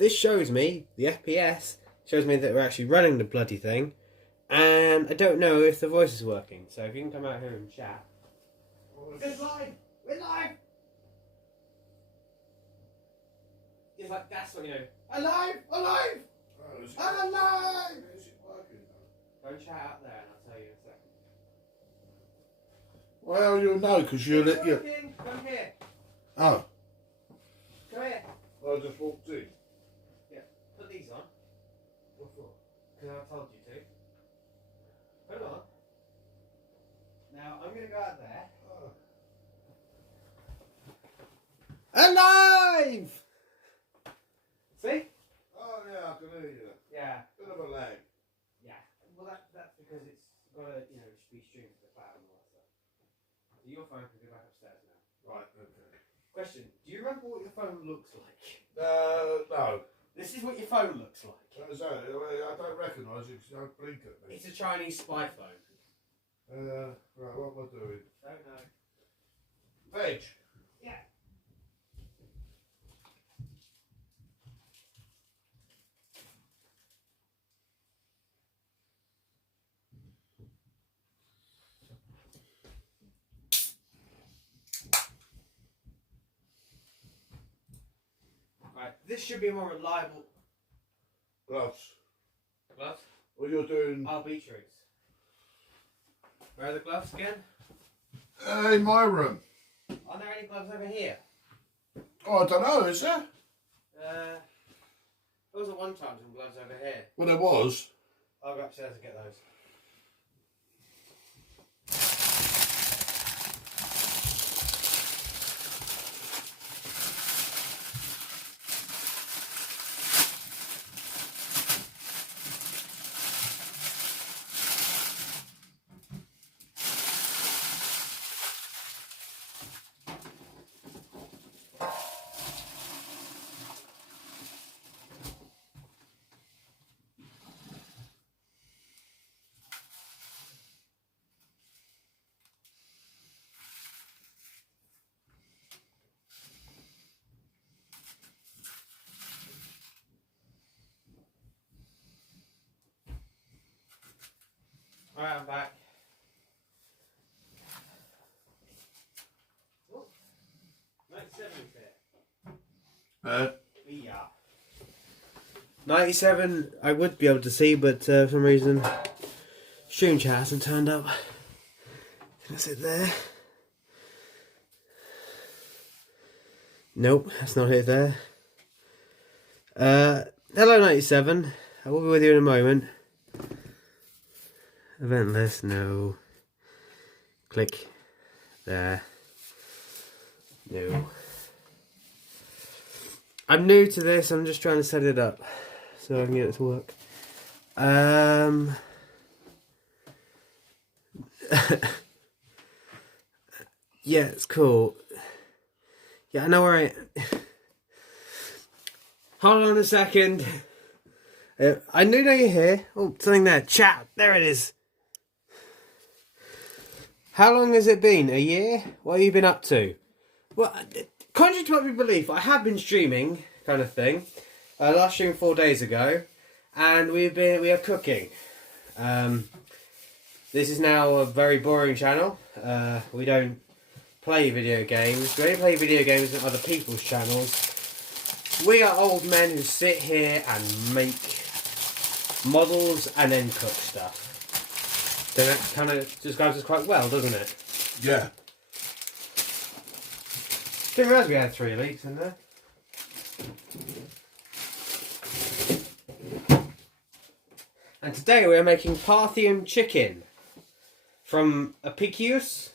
this shows me, the FPS, shows me that we're actually running the bloody thing. And I don't know if the voice is working. So if you can come out here and chat. It's live! We're live! It's like, that's what you know. Alive! Alive! I'm alive! Is it working? Go and chat out there and I'll tell you in a second. Well, you'll know because you'll let you. Come here. Oh. Come here. I just walked in. Yeah. Put these on. What for? Because I told you to. Put them on. Now I'm going to go out there. Alive! See? Oh yeah, I can hear you. Yeah. Bit of a lag. Yeah. Well, that's because it's got to, be streamed to the cloud and all that stuff. So your phone can go back upstairs now. Right. Okay. Question: do you remember what your phone looks like? No. This is what your phone looks like. What is that? I don't recognise it because you don't blink at me. It's a Chinese spy phone. Right. What am I doing? Don't know. Veg. Yeah. Right, this should be a more reliable. Gloves. Gloves? What you're doing? Our beetroots. Where are the gloves again? In my room. Are there any gloves over here? Oh, I don't know. Is there? There was at one time some gloves over here. Well, there was. I'll go upstairs and get those. Alright, I'm back. Oh, 97 fit. Yeah. 97 I would be able to see, but for some reason stream chat hasn't turned up. Can I sit there? Nope, that's not it there. Hello 97, I will be with you in a moment. Event list, no. Click there. No. I'm new to this, I'm just trying to set it up so I can get it to work. Yeah, it's cool. Yeah, I know where I... Hold on a second. I know you're here. Oh, something there. Chat. There it is. How long has it been? A year? What have you been up to? Well, contrary to popular belief, I have been streaming, kind of thing. Last stream 4 days ago, and we are cooking. This is now a very boring channel. We don't play video games. We only play video games on other people's channels. We are old men who sit here and make models and then cook stuff. Then that kind of describes us quite well, doesn't it? Yeah. Didn't realise we had 3 leaks in there. And today we're making Parthian chicken from Apicius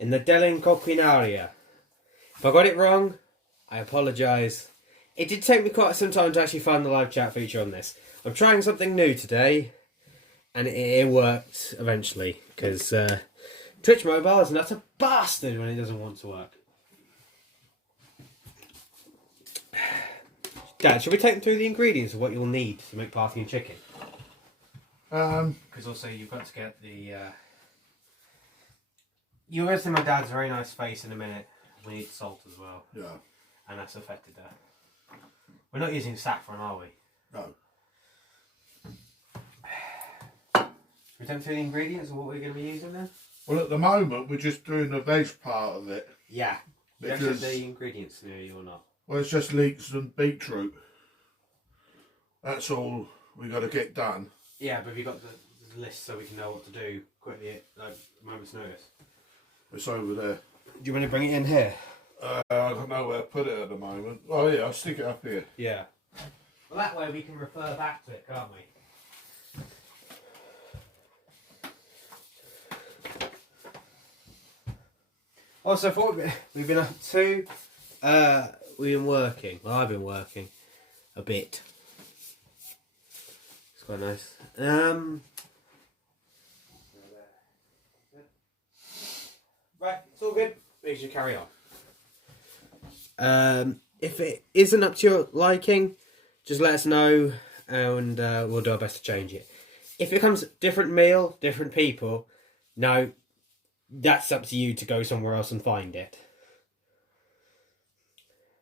in the Delin Coquinaria. If I got it wrong, I apologise. It did take me quite some time to actually find the live chat feature on this. I'm trying something new today, and it worked eventually, because Twitch Mobile is not a bastard when it doesn't want to work. Dad, should we take them through the ingredients of what you'll need to make Parthian chicken? Because also you've got to get the... You're going to see my dad's very nice face in a minute. We need salt as well. Yeah. And that's affected that. We're not using saffron, are we? No. We don't see the ingredients of what we're going to be using then? Well, at the moment, we're just doing the veg part of it. Yeah. You don't Because, have the ingredients near you or not? well, it's just leeks and beetroot. That's all we got to get done. Yeah, but have you got the list so we can know what to do quickly at like, a moment's notice? It's over there. Do you want to bring it in here? I don't know where to put it at the moment. Oh, yeah, I'll stick it up here. Yeah. Well, that way we can refer back to it, can't we? Also, for what we've been up to, we've been working. Well, I've been working a bit. It's quite nice. Right, it's all good. We should carry on. If it isn't up to your liking, just let us know and we'll do our best to change it. If it comes different meal, different people, no, that's up to you to go somewhere else and find it.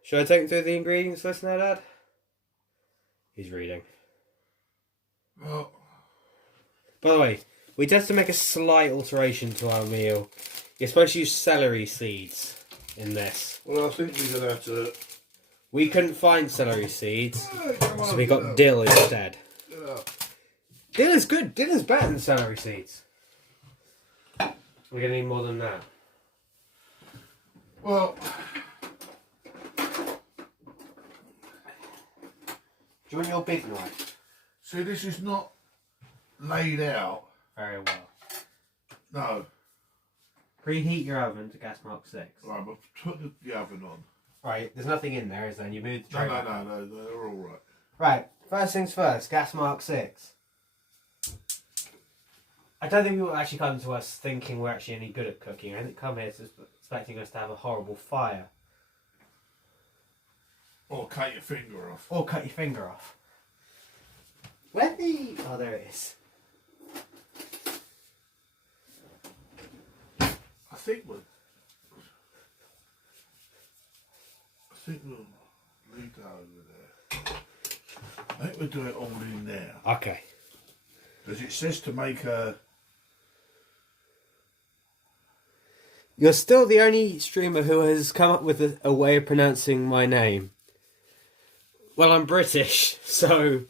Should I take him through the ingredients list now, Dad? He's reading. Well, by the way, we had to make a slight alteration to our meal. You're supposed to use celery seeds in this. Well, I think we're going to have to... We couldn't find celery seeds, Come on, so we got dill instead. Yeah. Dill is good. Dill is better than celery seeds. We're going to need more than that. Well... Do you want your big knife? See, this is not laid out. Very well. No. Preheat your oven to gas mark 6. Right, but put the oven on. Right, there's nothing in there, is there? You moved the tray. No, they're all right. Right, first things first, gas mark 6. I don't think people actually come to us thinking we're actually any good at cooking. I think come here expecting us to have a horrible fire. Or cut your finger off. Or cut your finger off. Where the... Oh, there it is. I think we'll leave that over there. I think we'll do it all in there. Okay. Because it says to make a... You're still the only streamer who has come up with a way of pronouncing my name. Well, I'm British, so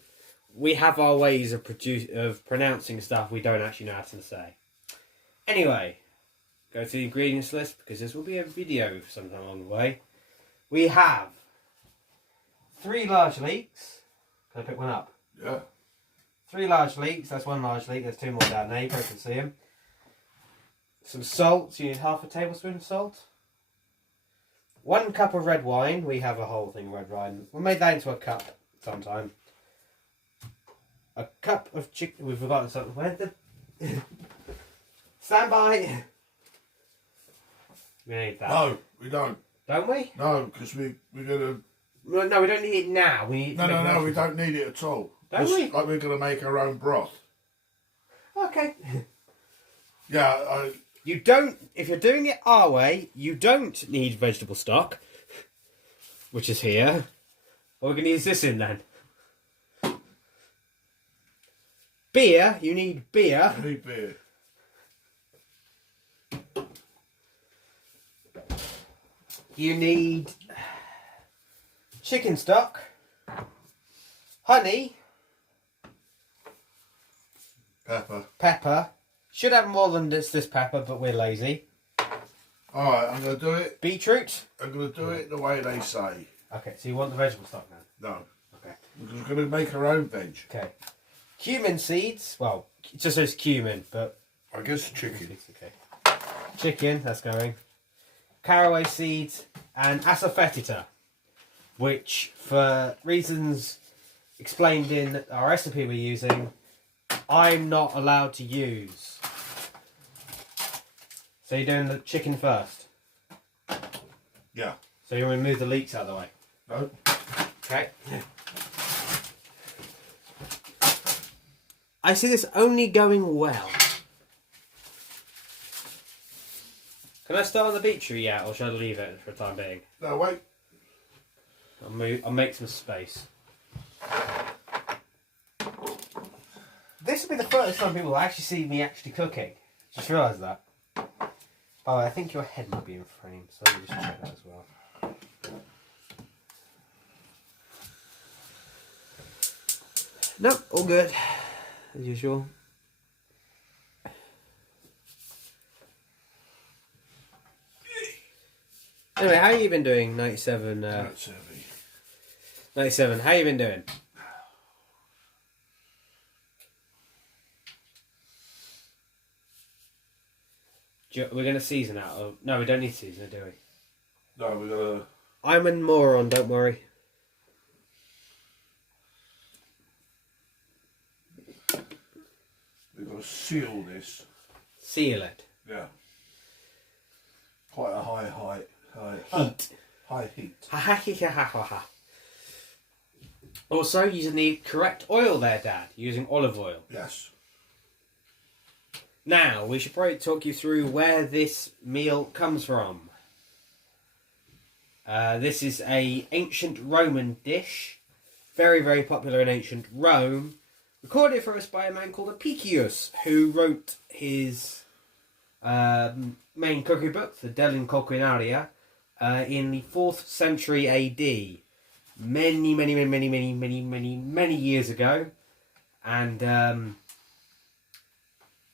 we have our ways of pronouncing stuff we don't actually know how to say. Anyway, go to the ingredients list because this will be a video sometime along the way. We have 3 large leeks. Can I pick one up? Yeah. 3 large leeks. That's 1 large leek. There's 2 more down there. You probably can see them. Some salt. You need half a tablespoon of salt. 1 cup of red wine. We have a whole thing of red wine. We'll make that into a cup sometime. A cup of chicken. We've forgotten something. Where's the... Stand by. We need that. No, we don't. Don't we? No, because we're going to... No, we don't need it now. We need No, we don't need it at all. Don't we? Like we're going to make our own broth. Okay. Yeah, You don't, if you're doing it our way, you don't need vegetable stock, which is here. What we're going to use this in then? Beer, you need beer. I need beer. You need chicken stock, honey, pepper. Should have more than this pepper, but we're lazy. Alright, I'm going to do it. Beetroot. I'm going to do it the way they say. Okay, so you want the vegetable stock then? No. Okay. Because we're going to make our own veg. Okay. Cumin seeds. Well, it just says cumin, but... I guess chicken. Okay. Chicken, that's going. Caraway seeds and asafoetida, which, for reasons explained in our recipe we're using, I'm not allowed to use. So you're doing the chicken first? Yeah. So you want to move the leeks out of the way? No. Okay. I see this only going well. Can I start on the beetroot yet, or should I leave it for the time being? No, wait. I'll make some space. This will be the first time people will actually see me actually cooking. Just realise that. By the way, I think your head might be in frame, so let me just check that as well. Nope, all good. As usual. Anyway, how you been doing, 97? 97, how you been doing? We're going to season out. No, we don't need to season it, do we? No, we're going to... I'm a moron, don't worry. We've got to seal this. Seal it. Yeah. Quite a high Heat. High heat. Ha ha ha ha ha ha. Also, using the correct oil there, Dad. Using olive oil. Yes. Now, we should probably talk you through where this meal comes from. This is an ancient Roman dish. Very, very popular in ancient Rome. Recorded for us by a man called Apicius, who wrote his main cookery book, the De Culinaria, in the 4th century AD. Many years ago. And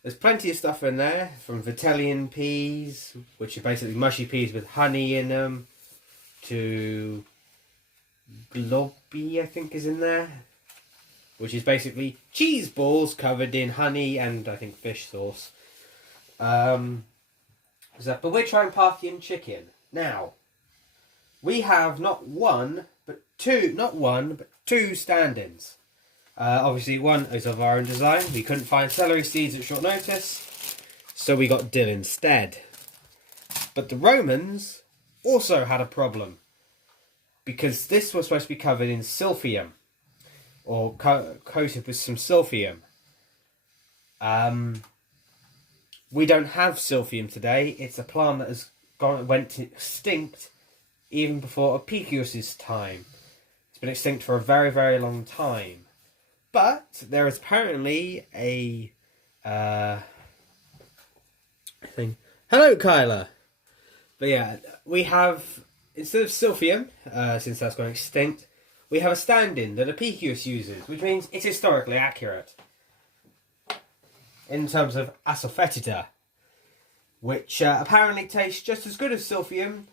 there's plenty of stuff in there, from Vitellian peas, which are basically mushy peas with honey in them, to globi, I think, is in there, which is basically cheese balls covered in honey and, I think, fish sauce. But we're trying Parthian chicken. Now, we have not one, but two stand-ins. Obviously, one is of our own design. We couldn't find celery seeds at short notice, so we got dill instead. But the Romans also had a problem, because this was supposed to be covered in silphium, or coated with some silphium. We don't have silphium today. It's a plant that went extinct even before Apicius' time. It's been extinct for a very, very long time. But there is apparently a thing. Hello, Kyla. But yeah, we have, instead of silphium, since that's gone extinct, we have a stand-in that Apicius uses, which means it's historically accurate in terms of asafoetida, which apparently tastes just as good as silphium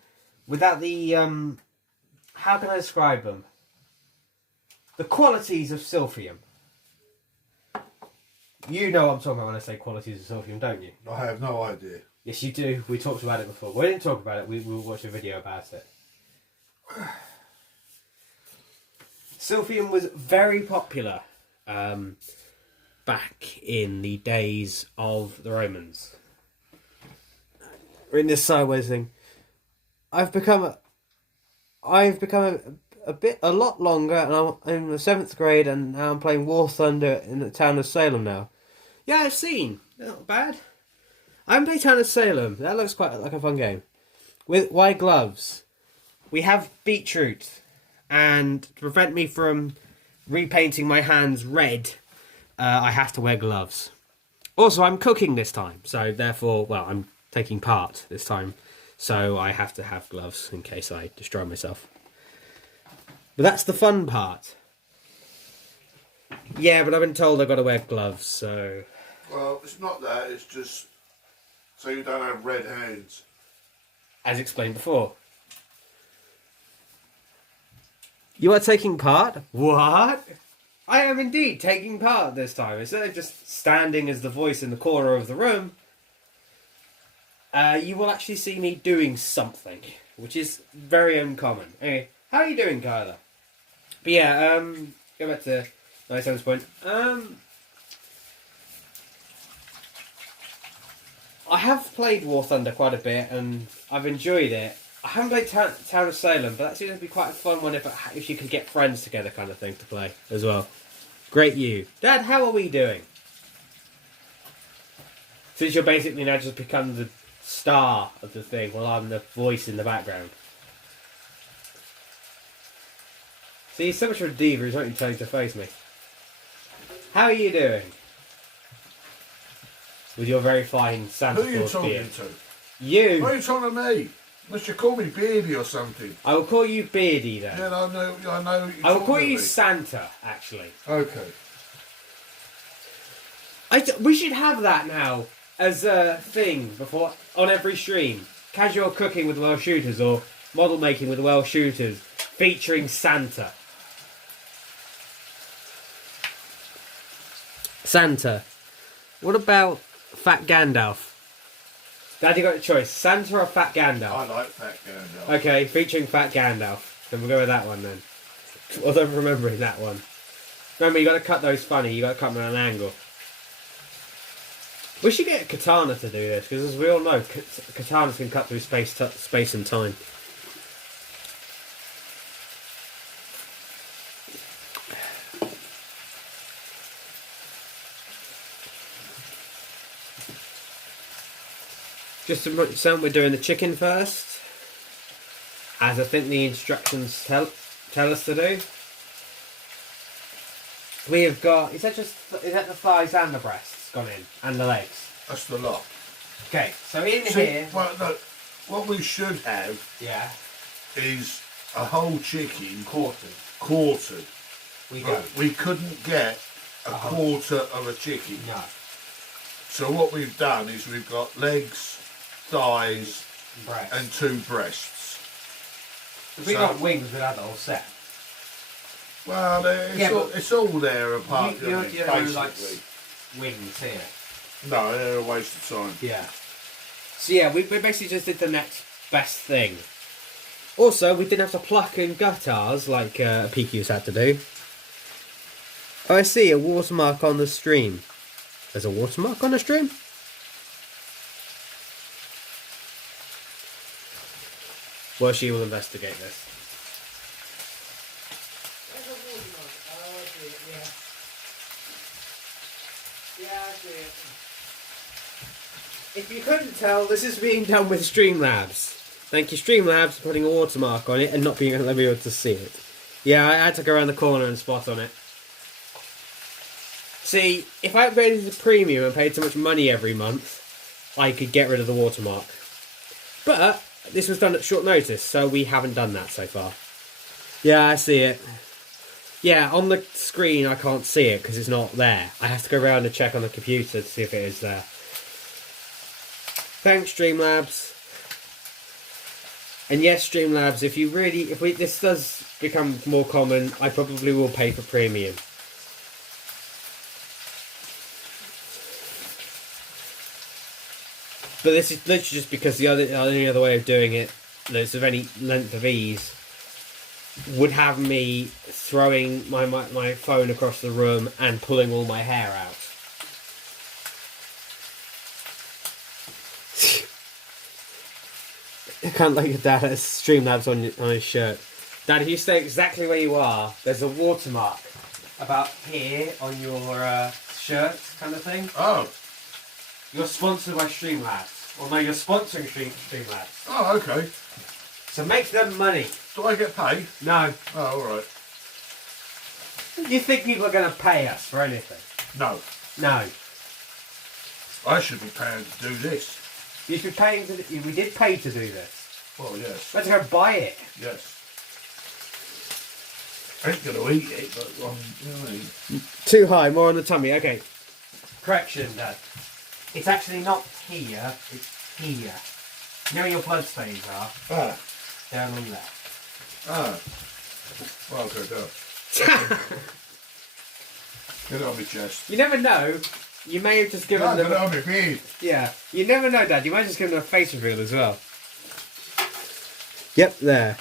without the how can I describe them? The qualities of silphium. You know what I'm talking about when I say qualities of silphium, don't you? I have no idea. Yes, you do. We talked about it before. We didn't talk about it. We watched a video about it. Silphium was very popular back in the days of the Romans. We're in this sideways thing. I've become a lot longer, and I'm in the 7th grade, and now I'm playing War Thunder in the town of Salem now. Yeah, I've seen. Not bad. I haven't played Town of Salem. That looks quite like a fun game. With white gloves. We have beetroot. And to prevent me from repainting my hands red, I have to wear gloves. Also, I'm cooking this time. So therefore, well, I'm taking part this time. So I have to have gloves in case I destroy myself. But that's the fun part. Yeah, but I've been told I've got to wear gloves, so... Well, it's not that, it's just so you don't have red hands. As explained before. You are taking part? What? I am indeed taking part this time. Instead of just standing as the voice in the corner of the room, you will actually see me doing something, which is very uncommon. Anyway, how are you doing, Kyla? But yeah, go back to 97's point. I have played War Thunder quite a bit, and I've enjoyed it. I haven't played Town of Salem, but that seems to be quite a fun one if you could get friends together kind of thing to play as well. Great you. Dad, how are we doing? Since you're basically now just become the star of the thing while I'm the voice in the background. See, he's so much of a diva, he's not even trying to face me. How are you doing? With your very fine Santa Who are you Claus talking beard. to? You! Why are you talking to me? Must you call me Beardy or something? I will call you Beardy then. Yeah, I know you're I will call talking you to me. Santa, actually. Okay. We should have that now as a thing before on every stream. Casual cooking with Thewelshshooters or model making with Thewelshshooters featuring Santa. Santa. What about Fat Gandalf? Dad, you got a choice. Santa or Fat Gandalf? I like Fat Gandalf. Okay, featuring Fat Gandalf. Then we'll go with that one then. Although I'm remembering that one. Remember, you got to cut those funny. You got to cut them at an angle. We should get Katana to do this because, as we all know, Katanas can cut through space and time. Just to sound, we're doing the chicken first, as I think the instructions tell us to do. We have got. Is that the thighs and the breasts gone in, and the legs? That's the lot. Okay, so in See, here. well, no, what we should have Yeah. is a whole chicken Quartered. We go. but we couldn't get a quarter of a chicken. No. So what we've done is we've got legs, thighs, Breast. and 2 breasts. If we got wings, we'd have the whole set. Well, it's all there apart from it, basically. Like wings here. No, they're a waste of time. Yeah. So yeah, we basically just did the next best thing. Also, we didn't have to pluck and gut ours like PQ's had to do. Oh, I see a watermark on the stream. There's a watermark on the stream? Well, she will investigate this. There's a watermark. Oh, I see it, yeah. Yeah, I see it. If you couldn't tell, this is being done with Streamlabs. Thank you, Streamlabs, for putting a watermark on it and not being able to see it. Yeah, I had to go around the corner and spot on it. See, if I upgraded to premium and paid so much money every month, I could get rid of the watermark. But this was done at short notice, so we haven't done that so far. Yeah, I see it. Yeah, on the screen I can't see it because it's not there. I have to go around and check on the computer to see if it is there. Thanks, Streamlabs. And yes, Streamlabs, if this does become more common, I probably will pay for premium. But this is literally just because the only other way of doing it that's of any length of ease would have me throwing my phone across the room and pulling all my hair out. I can't let your dad has Streamlabs on his shirt. Dad, if you stay exactly where you are, there's a watermark about here on your shirt kind of thing. Oh. You're sponsored by Streamlabs. Or no, you're sponsoring Streamlabs. Oh, okay. So make them money. Do I get paid? No. Oh, alright. You think people are going to pay us for anything? No. No. I should be paying to do this. You should pay we did pay to do this. Well, yes. Let's go buy it. Yes. I ain't going to eat it, but you know what I mean. Too high, more on the tummy. Okay. Correction, Dad. It's actually not here, it's here. You know where your blood stains are? Ah. Down on there. Ah. Well, okay, go. Get it on my chest. You never know. You may have just given No, them... get it on my beard. Yeah. You never know, Dad. You might have just given them a face reveal as well. Yep, there.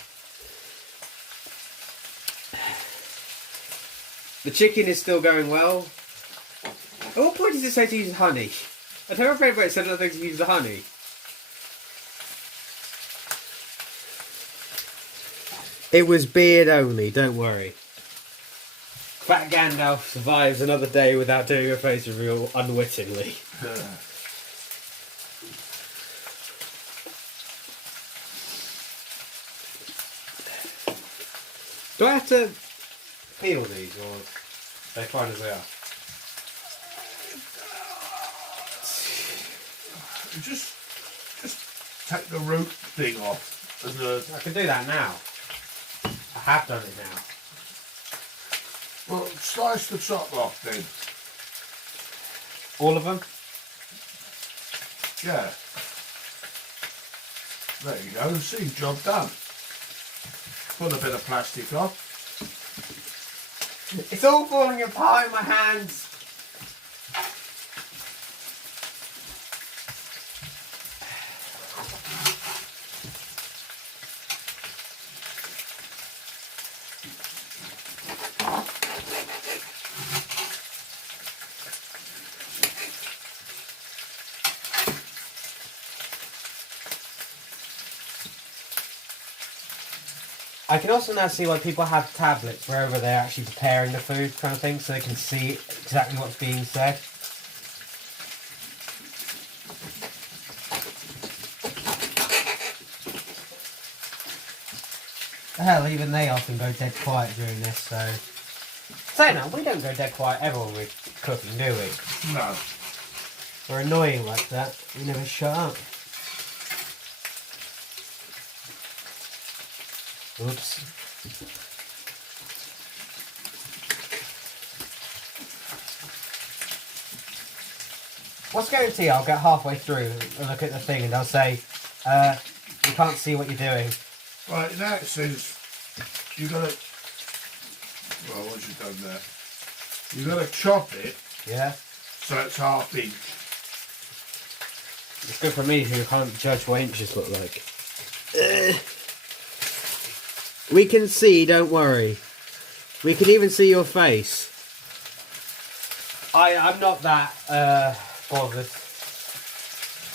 The chicken is still going well. At what point does it say to use honey? I don't remember where it said other things to use the honey. It was beard only, don't worry. Fat Gandalf survives another day without doing a face reveal unwittingly. Do I have to peel these, or they fine as they are? Just take the root thing off. And I can do that now. I have done it now. well, slice the top off then. All of them? Yeah. There you go. See, job done. Put a bit of plastic off. It's all falling apart in my hands. I can also now see why people have tablets wherever they're actually preparing the food kind of thing, so they can see exactly what's being said. Hell, even they often go dead quiet during this, so... Say now, we don't go dead quiet ever when we're cooking, do we? No. We're annoying like that. We never shut up. Oops. What's guarantee I'll get halfway through and look at the thing and they'll say, you can't see what you're doing. Right, now it says you gotta. Well, once you've done that, you gotta chop it Yeah? so it's ½ inch. It's good for me who can't judge what inches look like. We can see, don't worry. We can even see your face. I'm not that bothered.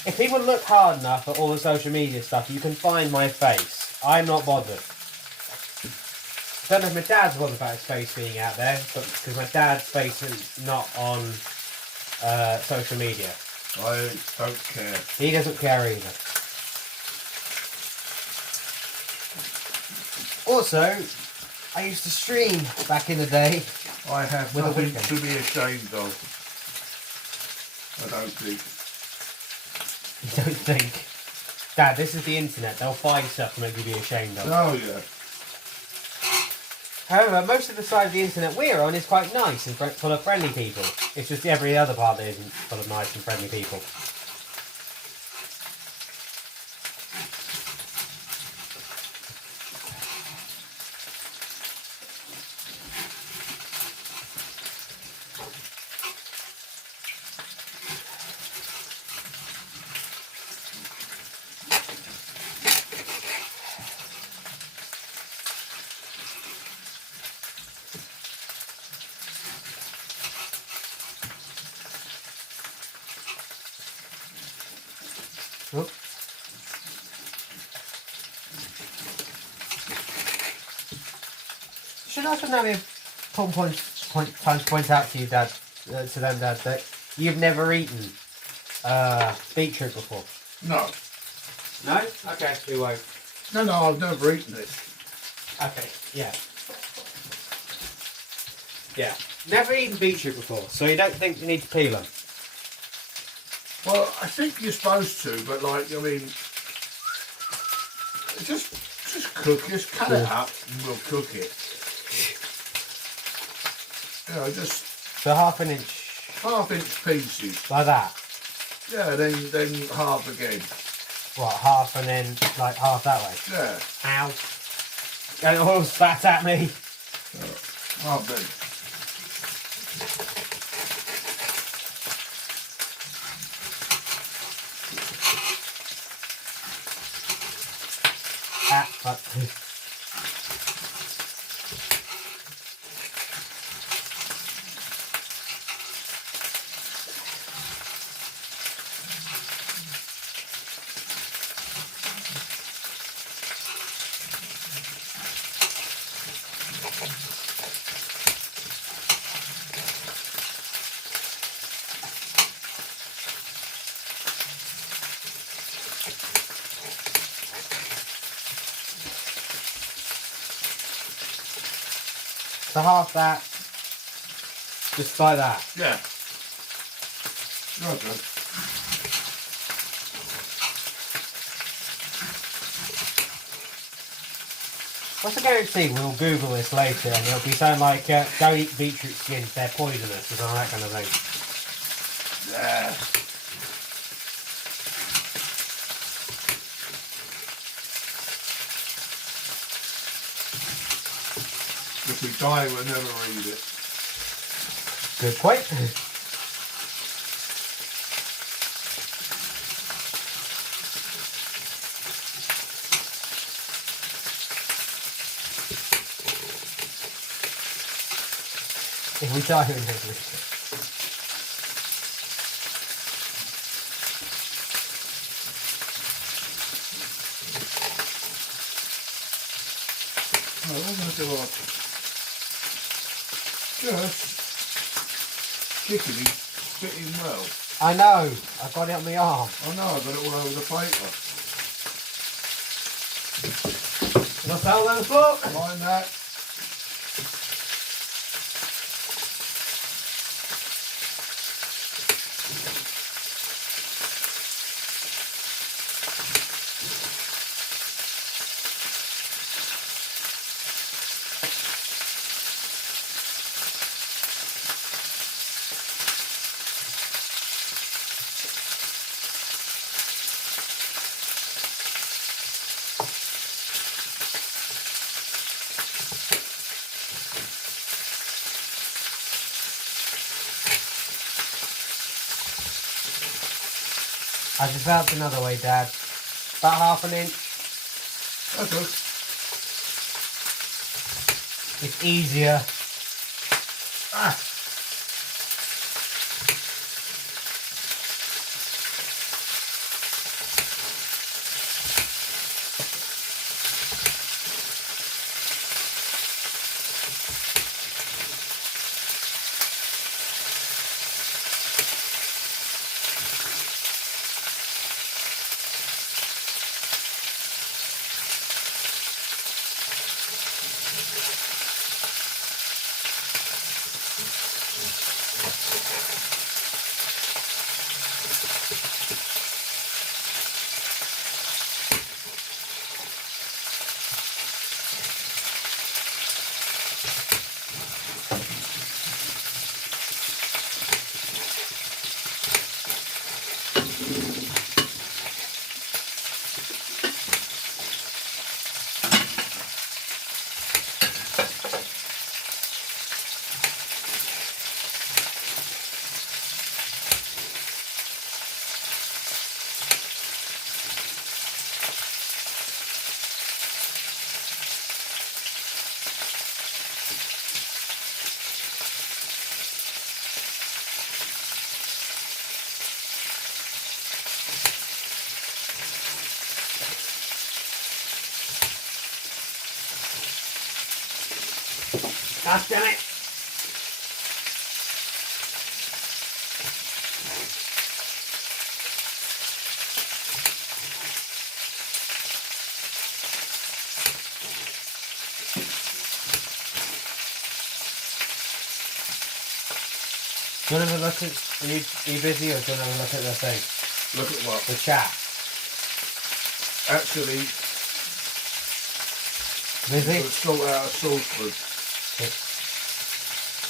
If people look hard enough at all the social media stuff, you can find my face. I'm not bothered. I don't know if my dad's bothered about his face being out there, but because my dad's face is not on social media. I don't care. He doesn't care either. Also, I used to stream back in the day. I have With a nothing weekend. to be ashamed of. I don't think. You don't think? Dad, this is the internet. They'll find stuff to make you be ashamed of. Oh yeah. However, most of the side of the internet we're on is quite nice and full of friendly people. It's just every other part that isn't full of nice and friendly people. Oop. Should I now be time to point out to you, Dad, to them, Dad, that you've never eaten beetroot before? No. No? Okay, we won't. No, I've never eaten it. Okay, yeah. Yeah. Never eaten beetroot before, so you don't think you need to peel them? Well, I think you're supposed to, but like, I mean, just cook, just cut it up and we'll cook it. You know, just So ½ inch, ½ inch pieces. like that? Yeah, then half again. What, half and then like half that way? Yeah, Ow. Don't all spat at me. ½ inch. Ah, fuck. So half that, just like that. Yeah. Okay. What's the guarantee we'll Google this later and it'll be something like, don't eat beetroot skins, they're poisonous, or something, that kind of thing. Yeah. If we die, we'll never read it. Good point. If we die, we never read it. Oh, I'm going to do our just chicken is fitting well. I know, I got it on my arm. I know, I got it all over the paper. Can I sell those books? Mind that. I developed another way, Dad. About half an inch. Okay. It's easier. Ah. God damn it. Do you want to have a look at, are you busy or do you want to have a look at the thing? Look at what? The chat. Actually, Busy? we'll sort out a saucepan.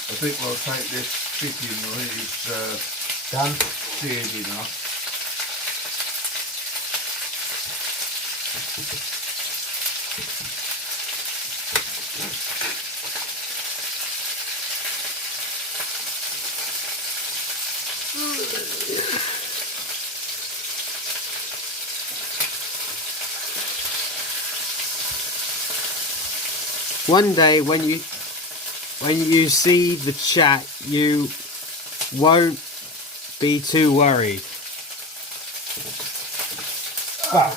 I think we'll take this chicken when it's Done? seared enough. One day when you see the chat, you won't be too worried. Well,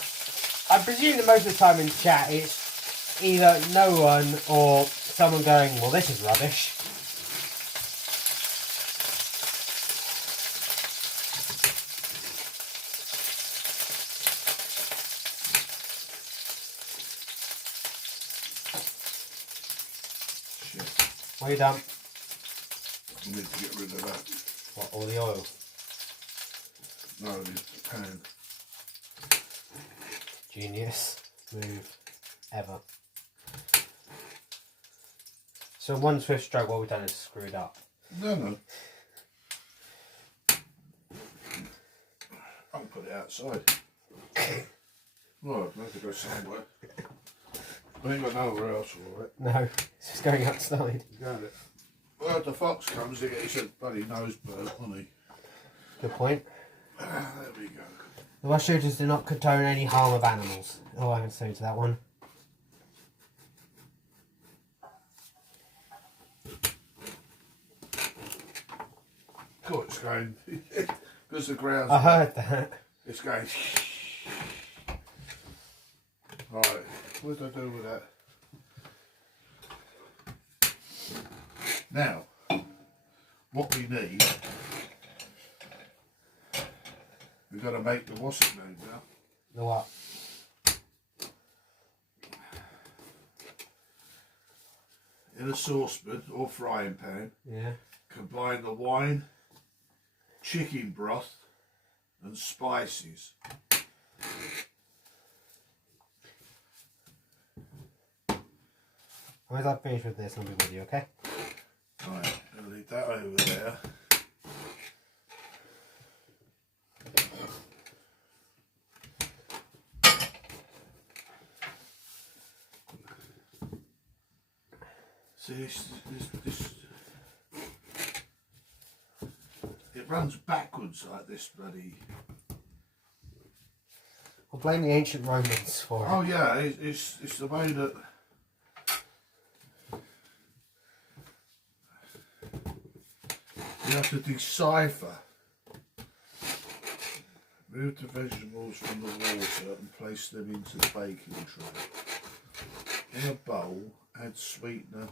I presume that most of the time in chat it's either no one or someone going, well, this is rubbish. Are you done? You need to get rid of that. What, all the oil? No, the pan. Genius move ever. So one swift stroke, what we've done is screwed up. No. I'll put it outside. Right, I have to go somewhere. I ain't got nowhere else for it. No, it's just going outside. Got it. Well, if the fox comes, he's a bloody nosebird, isn't he? Good point. There we go. The Thewelshshooters do not condone any harm of animals. Oh, I can say to that one. Cool, it's going. Because the ground's. I heard that. It's going. Right, what did I do with that? Now, what we need, we've got to make the what's it name now. The what? In a saucepan or frying pan, Yeah. combine the wine, chicken broth, and spices. Once I finish with this, I'll be with you, okay? Right, I'll leave that over there. See, this it runs backwards like this bloody. I'll blame the ancient Romans for it. Oh yeah, it's the way that. You have to decipher. Move the vegetables from the water and place them into the baking tray. In a bowl, add sweetener.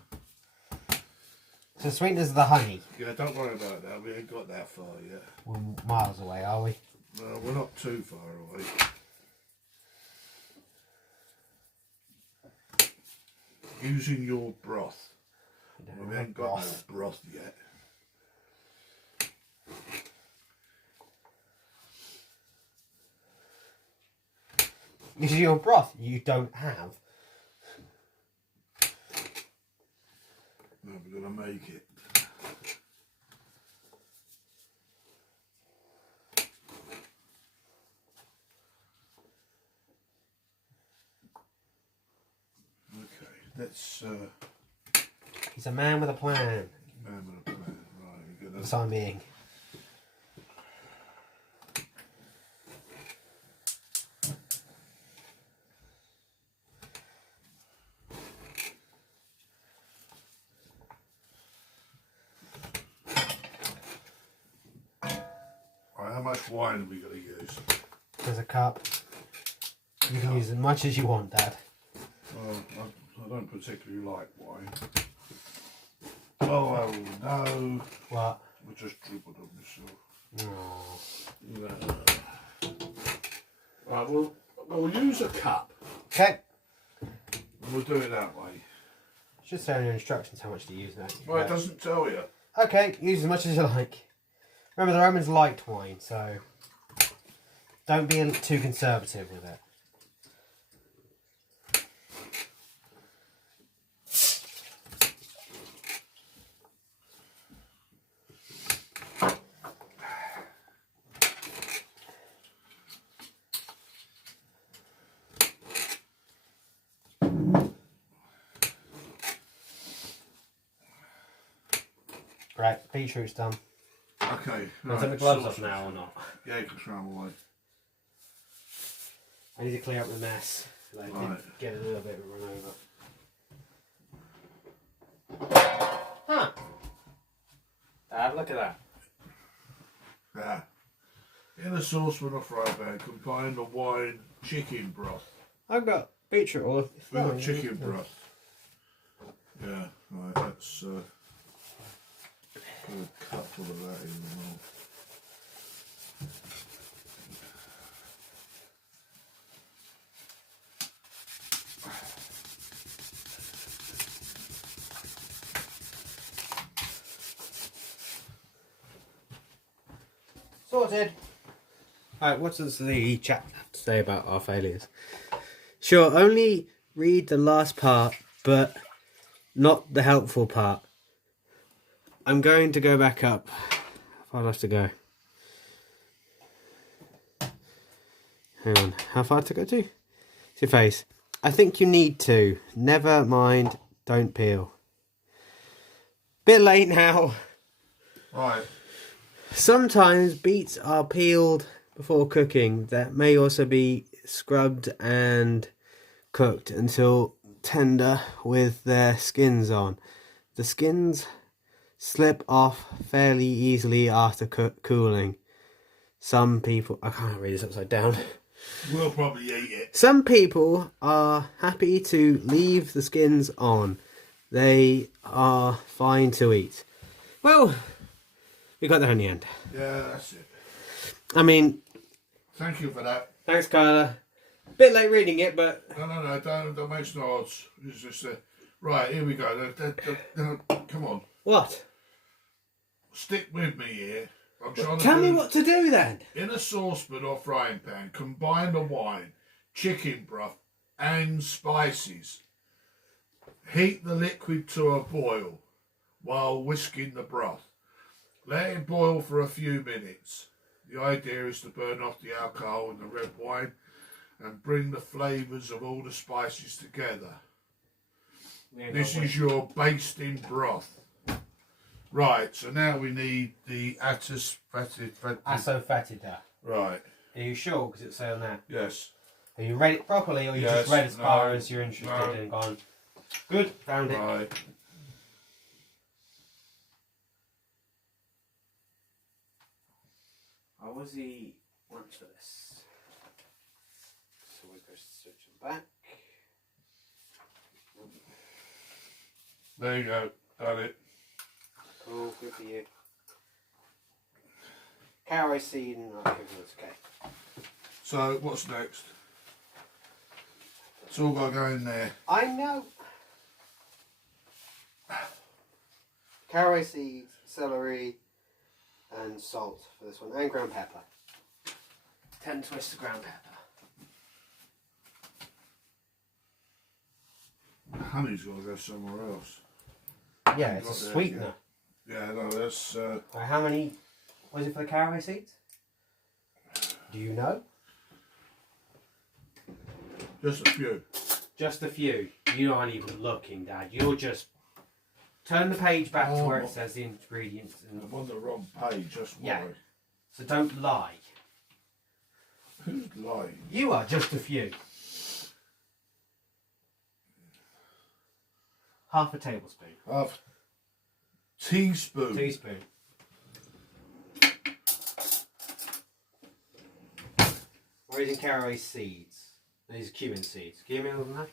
So sweetener's the honey. Yeah, don't worry about that. We ain't got that far yet. We're miles away, are we? No, we're not too far away. Using your broth. We ain't got no broth yet. Using your broth you don't have. No, we're gonna make it. Okay, let's He's a man with a plan. man with a plan. Right, we're For gonna the time being. right, how much wine are we gonna use? There's a cup. You can use as much as you want, Dad. Well, I don't particularly like wine. Oh no. What? I just dribbled on myself. Oh. No. Right, we'll use a cup. Okay. And we'll do it that way. Should say in your instructions how much to use now. Well, it doesn't tell you. Okay, use as much as you like. Remember, the Romans liked wine, so don't be too conservative with it. Right, beetroot's done. Okay. Can I take the gloves off now or not? Yeah, you can throw them away. I need to clear up the mess. So I did Right. get a little bit of a run over. Huh. Dad, look at that. Yeah. In a saucepan or fry pan, combine the wine, chicken broth. I've got beetroot all We've got chicken broth. Yeah, right, that's put a couple of that in the mouth. Sorted. Alright, what does the chat have to say about our failures? Sure, only read the last part, but not the helpful part. I'm going to go back up. How far do I have to go? Hang on, how far to go to? To your face. I think you need to. Never mind, don't peel. Bit late now. Right. Sometimes beets are peeled before cooking. That may also be scrubbed and cooked until tender with their skins on. The skins slip off fairly easily after cooling. Some people... I can't read this upside down. We'll probably eat it. Some people are happy to leave the skins on. They are fine to eat. Well, we got there in the end. Yeah, that's it. I mean... Thank you for that. Thanks, Kyla. Bit late reading it, but... No, don't make no odds. It's just right, here we go. Come on. What? Stick with me here. I'm trying Tell to me what to do then. In a saucepan or frying pan, combine the wine, chicken broth and spices. Heat the liquid to a boil while whisking the broth. Let it boil for a few minutes. The idea is to burn off the alcohol in the red wine and bring the flavours of all the spices together. This is your basting broth. Right, so now we need the Asafetida. Right, Are you sure? Because it's on there. yes. Are you read it properly, or you Yes, just read as far no, as you're interested no. and gone? Good, found it. Right. How was he want for this? So we go switch them back. There you go, done it. Cool, good for you. Caraway seed and everything's okay. So, what's next? It's all got to go in there. I know. Caraway seeds, celery, and salt for this one, and ground pepper. 10 twists of ground pepper. Honey's got to go somewhere else. Yeah, it's a Got there, sweetener. Yeah, no, that's... Right, how many was it for the caraway seeds? Do you know? just a few. Just a few. You aren't even looking, Dad. You're just... Turn the page back to where it says the ingredients. And... I'm on the wrong page, that's why. Yeah. So don't lie. Who's lying? You are just a few. Half a tablespoon. Half teaspoon. Teaspoon. We're using caraway seeds. These are cumin seeds. Give me all of that.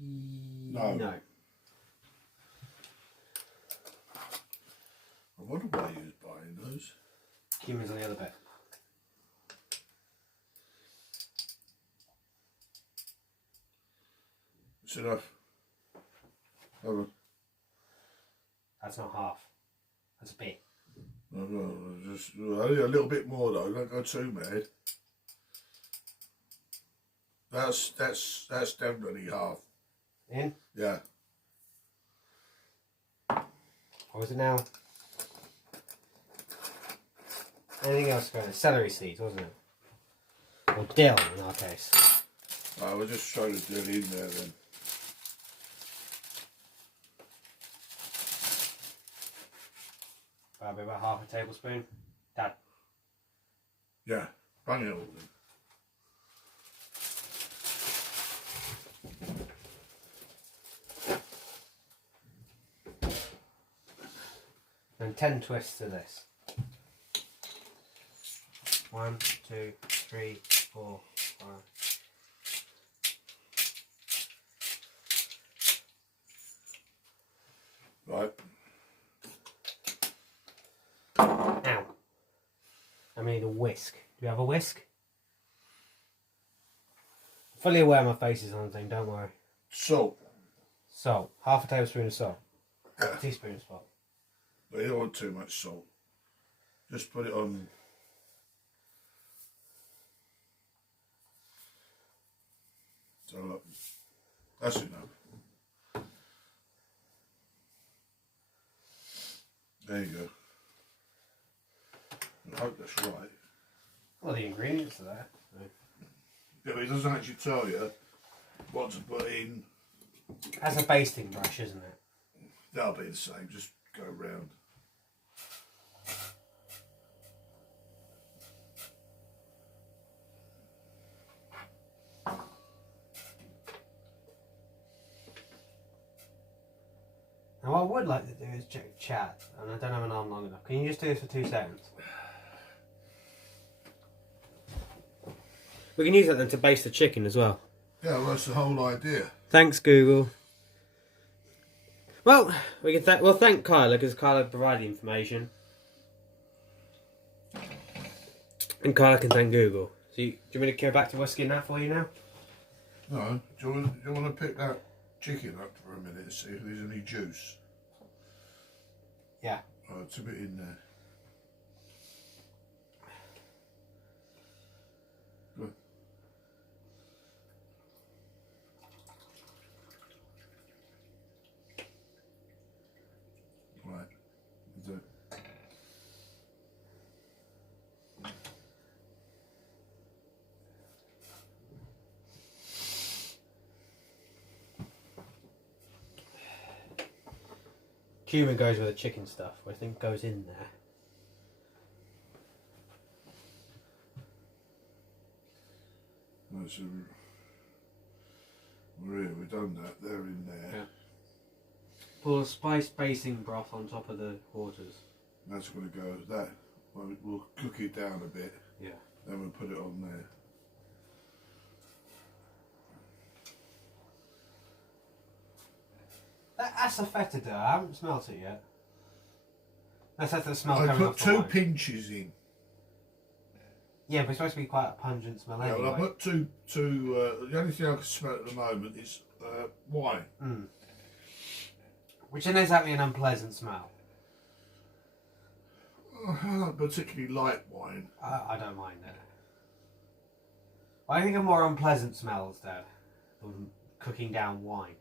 No. No. I wonder why he was buying those. Cumin's on the other bit. It's enough. Hold on. That's not half. That's a bit. No, just only a little bit more though. Don't go too mad. That's definitely half. In? Yeah. Or is it now? Anything else going? Celery seeds, wasn't it? Or dill in our case. We'll just throw the dill in there then. Probably about half a tablespoon. Dad. Yeah. Bang it all in. And 10 twists of this. 1, 2, 3, 4, 5. Right. Ow. I need a whisk. Do you have a whisk? Fully aware my face is on the thing, don't worry. Salt. Salt. Half a tablespoon of salt. Yeah. A teaspoon of salt. You don't want too much salt. Just put it on. So look, that's enough. There you go. I hope that's right. Well, the ingredients are there. So. Yeah, but it doesn't actually tell you what to put in. That's a basting brush, isn't it? That'll be the same, just go round. Now what I would like to do is check chat, and I don't have an arm long enough. Can you just do this for 2 seconds? We can use that then to baste the chicken as well. Yeah, well, that's the whole idea. Thanks, Google. Well, we can we'll thank Kyla because Kyla provided the information, and Kyla can thank Google. So, do you want me to go back to whisking that for you now? No, do you want to pick that chicken up for a minute and see if there's any juice? Yeah. Oh, it's a bit in there. Good. Right. Is it? Cumin goes with the chicken stuff. I think goes in there. No, so we're here, we've done that, they're in there. Yeah. Pour a spice basting broth on top of the waters. That's going to go, that, we'll cook it down a bit, Yeah. then we'll put it on there. That's a feta dough. I haven't smelt it yet. That's the smell I coming put off the 2 wine. pinches in. Yeah, but it's supposed to be quite a pungent smell Yeah, anyway. well, I put two. The only thing I can smell at the moment is wine. Mm. Which isn't exactly an unpleasant smell. I don't particularly like wine. I don't mind it. I think of more unpleasant smells, Dad, than cooking down wine.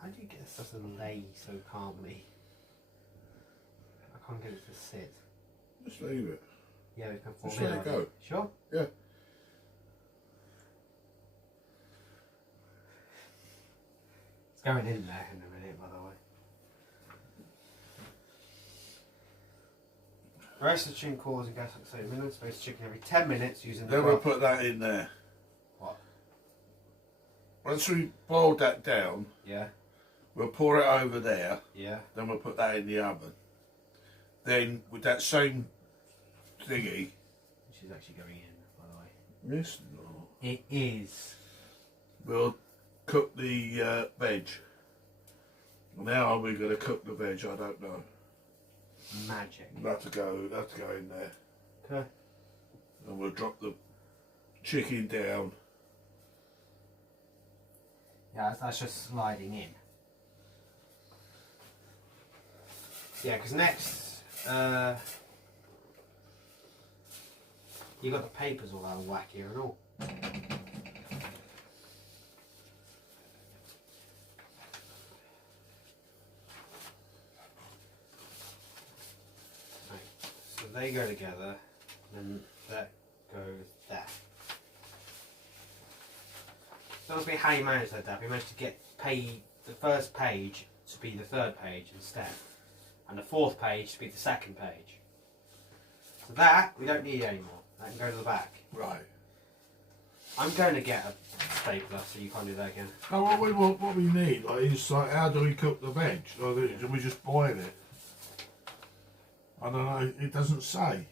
How do you get stuff to lay so calmly? I can't get it to sit. Just leave it. Yeah, it's going to fall Just in. let it go. Sure? Yeah. It's going in there in a minute, by the way. Roast the chicken cores and gas at 30 minutes. Roast the chicken every 10 minutes using the Then we'll broth. put that in there. What? Once we boiled that down, Yeah, we'll pour it over there. yeah. Then we'll put that in the oven. Then with that same thingy. Which is actually going in, by the way. Yes. No. It is. We'll cook the veg. Now are we going to cook the veg? I don't know. Magic. We'll have to go in there. Okay. And we'll drop the chicken down. Yeah, that's just sliding in. Yeah, because next, you got the papers all out of whack here and all. Right, so they go together, and that goes there. That must be how you manage that, Dad. You managed to get the first page to be the third page instead, and the fourth page to be the second page. So that we don't need anymore. That can go to the back. Right. I'm going to get a stapler so you can't do that again. Oh, what we need is like, how do we cook the veg? Or do we just boil it? I don't know. It doesn't say.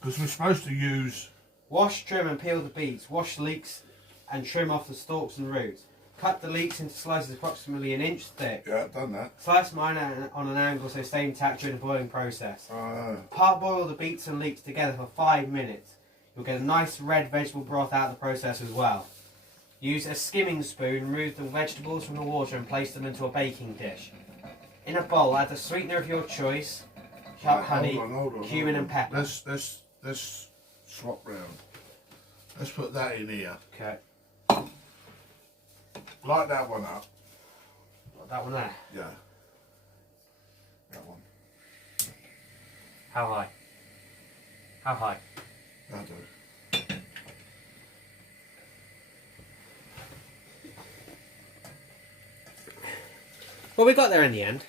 Because we're supposed to use. Wash, trim and peel the beets. Wash leeks and trim off the stalks and roots. Cut the leeks into slices approximately an inch thick. Yeah, I've done that. Slice mine on an angle so stay intact during the boiling process. Parboil the beets and leeks together for 5 minutes. You'll get a nice red vegetable broth out of the process as well. Use a skimming spoon, remove the vegetables from the water and place them into a baking dish. In a bowl, add the sweetener of your choice, sharp honey, cumin and pepper. Let's swap round. Let's put that in here. Okay. Light that one up. Got that one there. Yeah. That one. How high? How high? I do. Well, we got there in the end.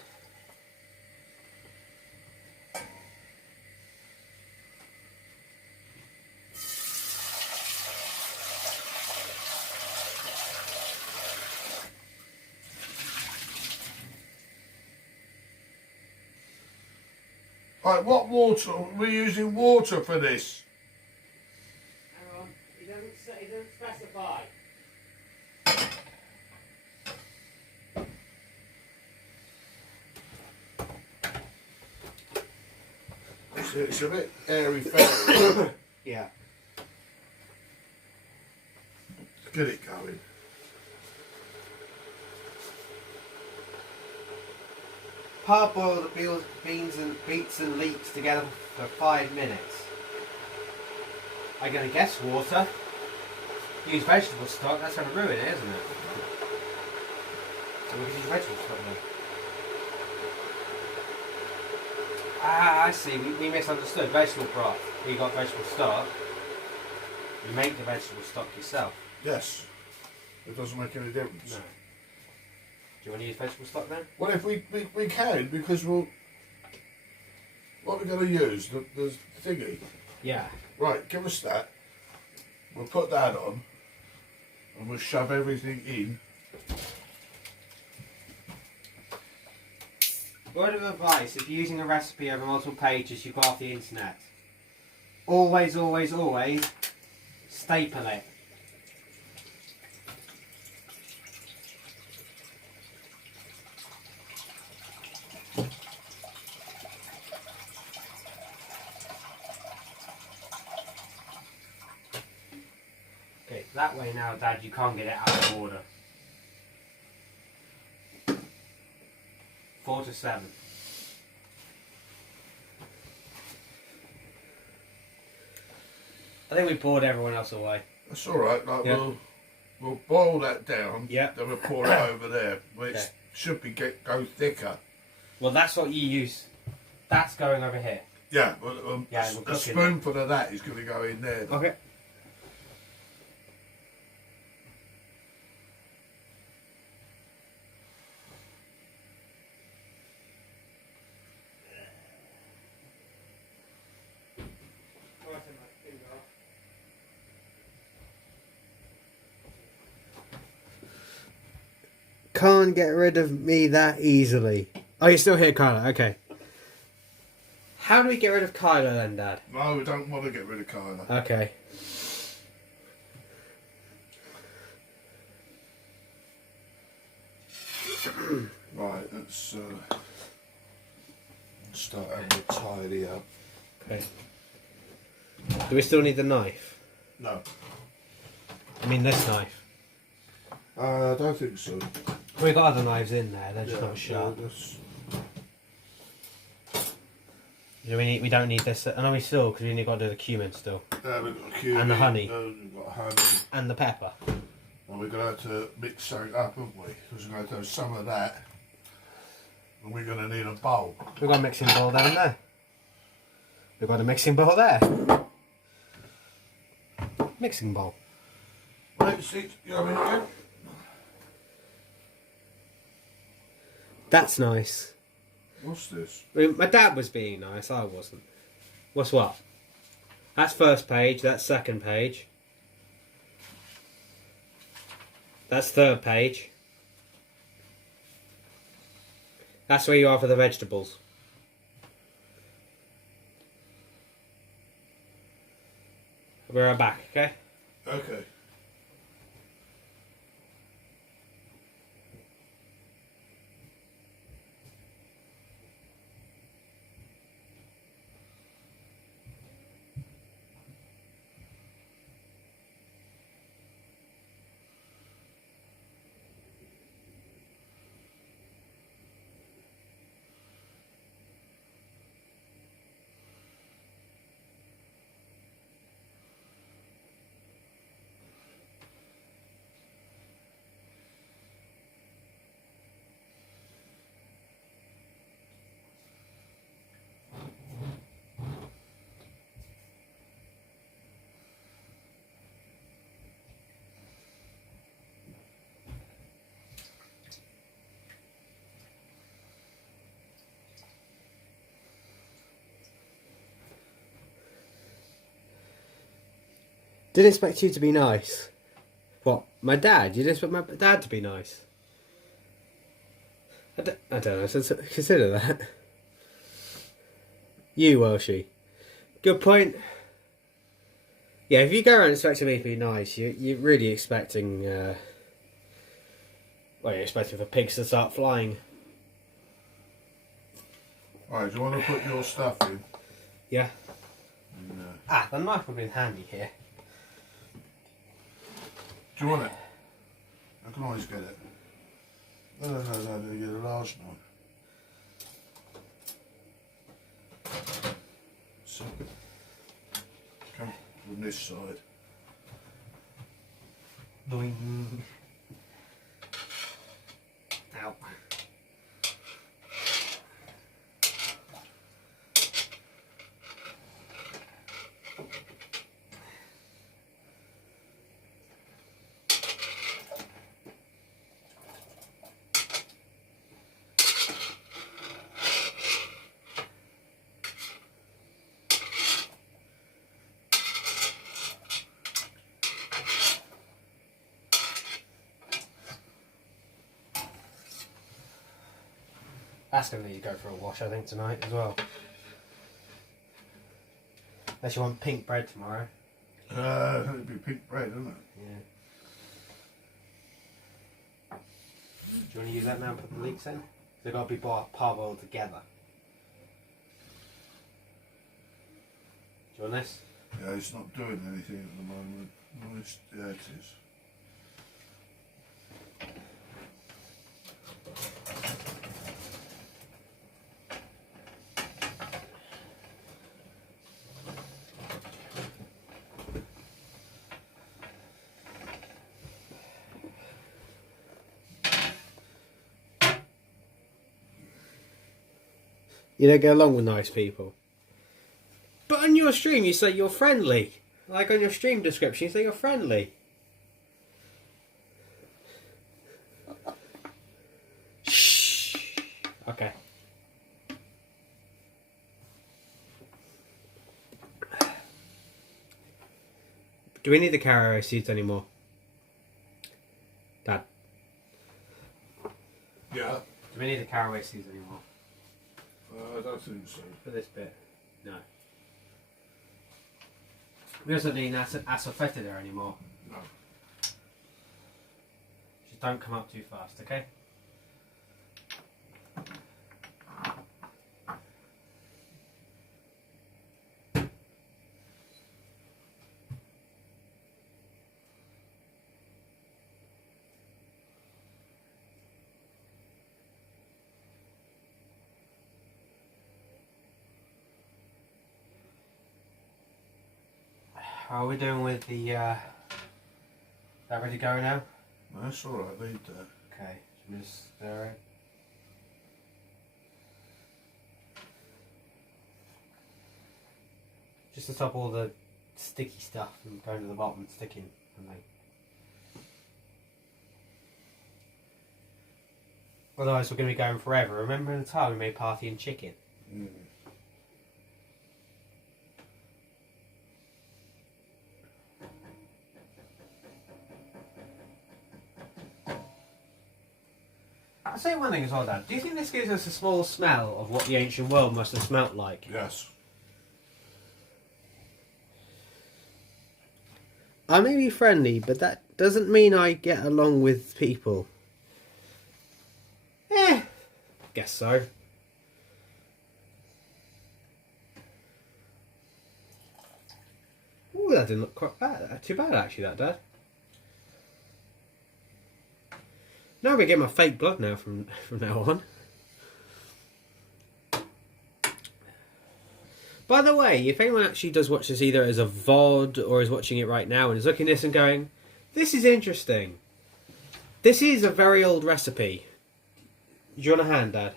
Right, what water? We're using water for this. Hang on, he doesn't specify. It's a bit airy fairy. Yeah. Let's get it going. Parboil the beets and leeks together for 5 minutes. I'm going to guess water. Use vegetable stock, that's going to ruin it, isn't it? So we can use vegetable stock then. Ah, I see, we misunderstood. Vegetable broth. You got vegetable stock. You make the vegetable stock yourself. Yes. It doesn't make any difference. No. Do you want to use vegetable stock then? Well, if we can, because we'll... What we're going to use, the thingy. Yeah. Right, give us that. We'll put that on. And we'll shove everything in. Word of advice, if you're using a recipe over multiple pages you got off the internet, always, always, always staple it. Okay, that way now, Dad, you can't get it out of order. 4 to 7. I think we bored everyone else away. That's all right. Like Yeah. we'll boil that down. Yeah. Then we'll pour it over there, which Okay. should be go thicker. Well, that's what you use. That's going over here. Yeah. But Yeah, we'll a cook it. spoonful of that is going to go in there. Okay. Can't get rid of me that easily. Oh, you're still here, Kyla. Okay. How do we get rid of Kyla then, Dad? No, we don't want to get rid of Kyla. Okay. Right, let's start having to tidy up. Okay. Do we still need the knife? No. I mean this knife. I don't think so. We got other knives in there. They're just not sharp. Do we don't need this. No, we still because we only got to do the cumin still. We've got cumin, And the honey. we've got honey. And the pepper. And we're going to have to mix something up, haven't we? Because we're going to have some of that. And we're going to need a bowl. We've got a mixing bowl down there. We've got a mixing bowl there. Mixing bowl. Right, see, you know what I mean? That's nice. What's this? I mean, my dad was being nice, I wasn't. What's what? That's first page, that's second page. That's third page. That's where you are for the vegetables. We're back, okay? Okay. Didn't expect you to be nice. What? My dad? You didn't expect my dad to be nice? I don't know. So consider that. You, Welshie. Good point. Yeah, if you go around expecting me to be nice, you're really expecting... well, you're expecting for pigs to start flying. Alright, do you want to put your stuff in? Yeah. No. Ah, the knife would be handy here. Do you want it? I can always get it. No, you get a large knife. So, come from this side. Boing. Ow. That's going to need to go for a wash, I think, tonight as well. Unless you want pink bread tomorrow. It'd be pink bread, isn't it? Yeah. Do you want to use that now and put the leeks in? They've got to be parboiled together. Do you want this? Yeah, it's not doing anything at the moment. Nice, yeah, it is. You don't get along with nice people. But on your stream you say you're friendly. Like on your stream description you say you're friendly. Shh. Okay. Do we need the caraway seeds anymore? Dad. Yeah. Do we need the caraway seeds anymore? I don't think so. For this bit? No. We also need asafoetida anymore. No. Just don't come up too fast, okay? How are we doing with the, that ready to go now? No, that's alright, leave that. Okay, should we just stir it? Just to stop all the sticky stuff from going to the bottom and sticking. Otherwise we're going to be going forever. Remember in the time we made parthian chicken? Mm. I'll say one thing as well, Dad. Do you think this gives us a small smell of what the ancient world must have smelt like? Yes. I may be friendly, but that doesn't mean I get along with people. Guess so. Ooh, that didn't look quite bad. Too bad, actually, that, Dad. Now I'm going to get my fake blood now from now on. By the way, if anyone actually does watch this either as a VOD or is watching it right now and is looking at this and going, this is interesting. This is a very old recipe. Do you want a hand, Dad?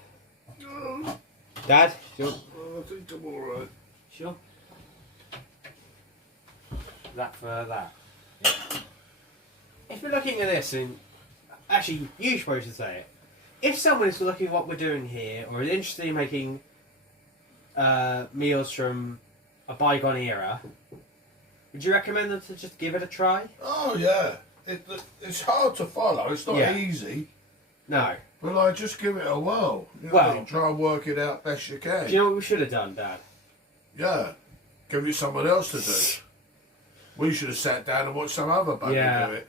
Dad? Do you want... I think I'm alright. Sure. That for that. Yeah. If you're looking at this and... Actually, you probably should say it. If someone is looking at what we're doing here or is interested in making... meals from a bygone era, Would you recommend them to just give it a try? Oh yeah, it's hard to follow. It's not Yeah. easy, No. but like just give it a whirl. You know, Well- try and work it out best you can. Do you know what we should have done, Dad? Yeah, give it someone else to do. We should have sat down and watched some other bugger Yeah. do it.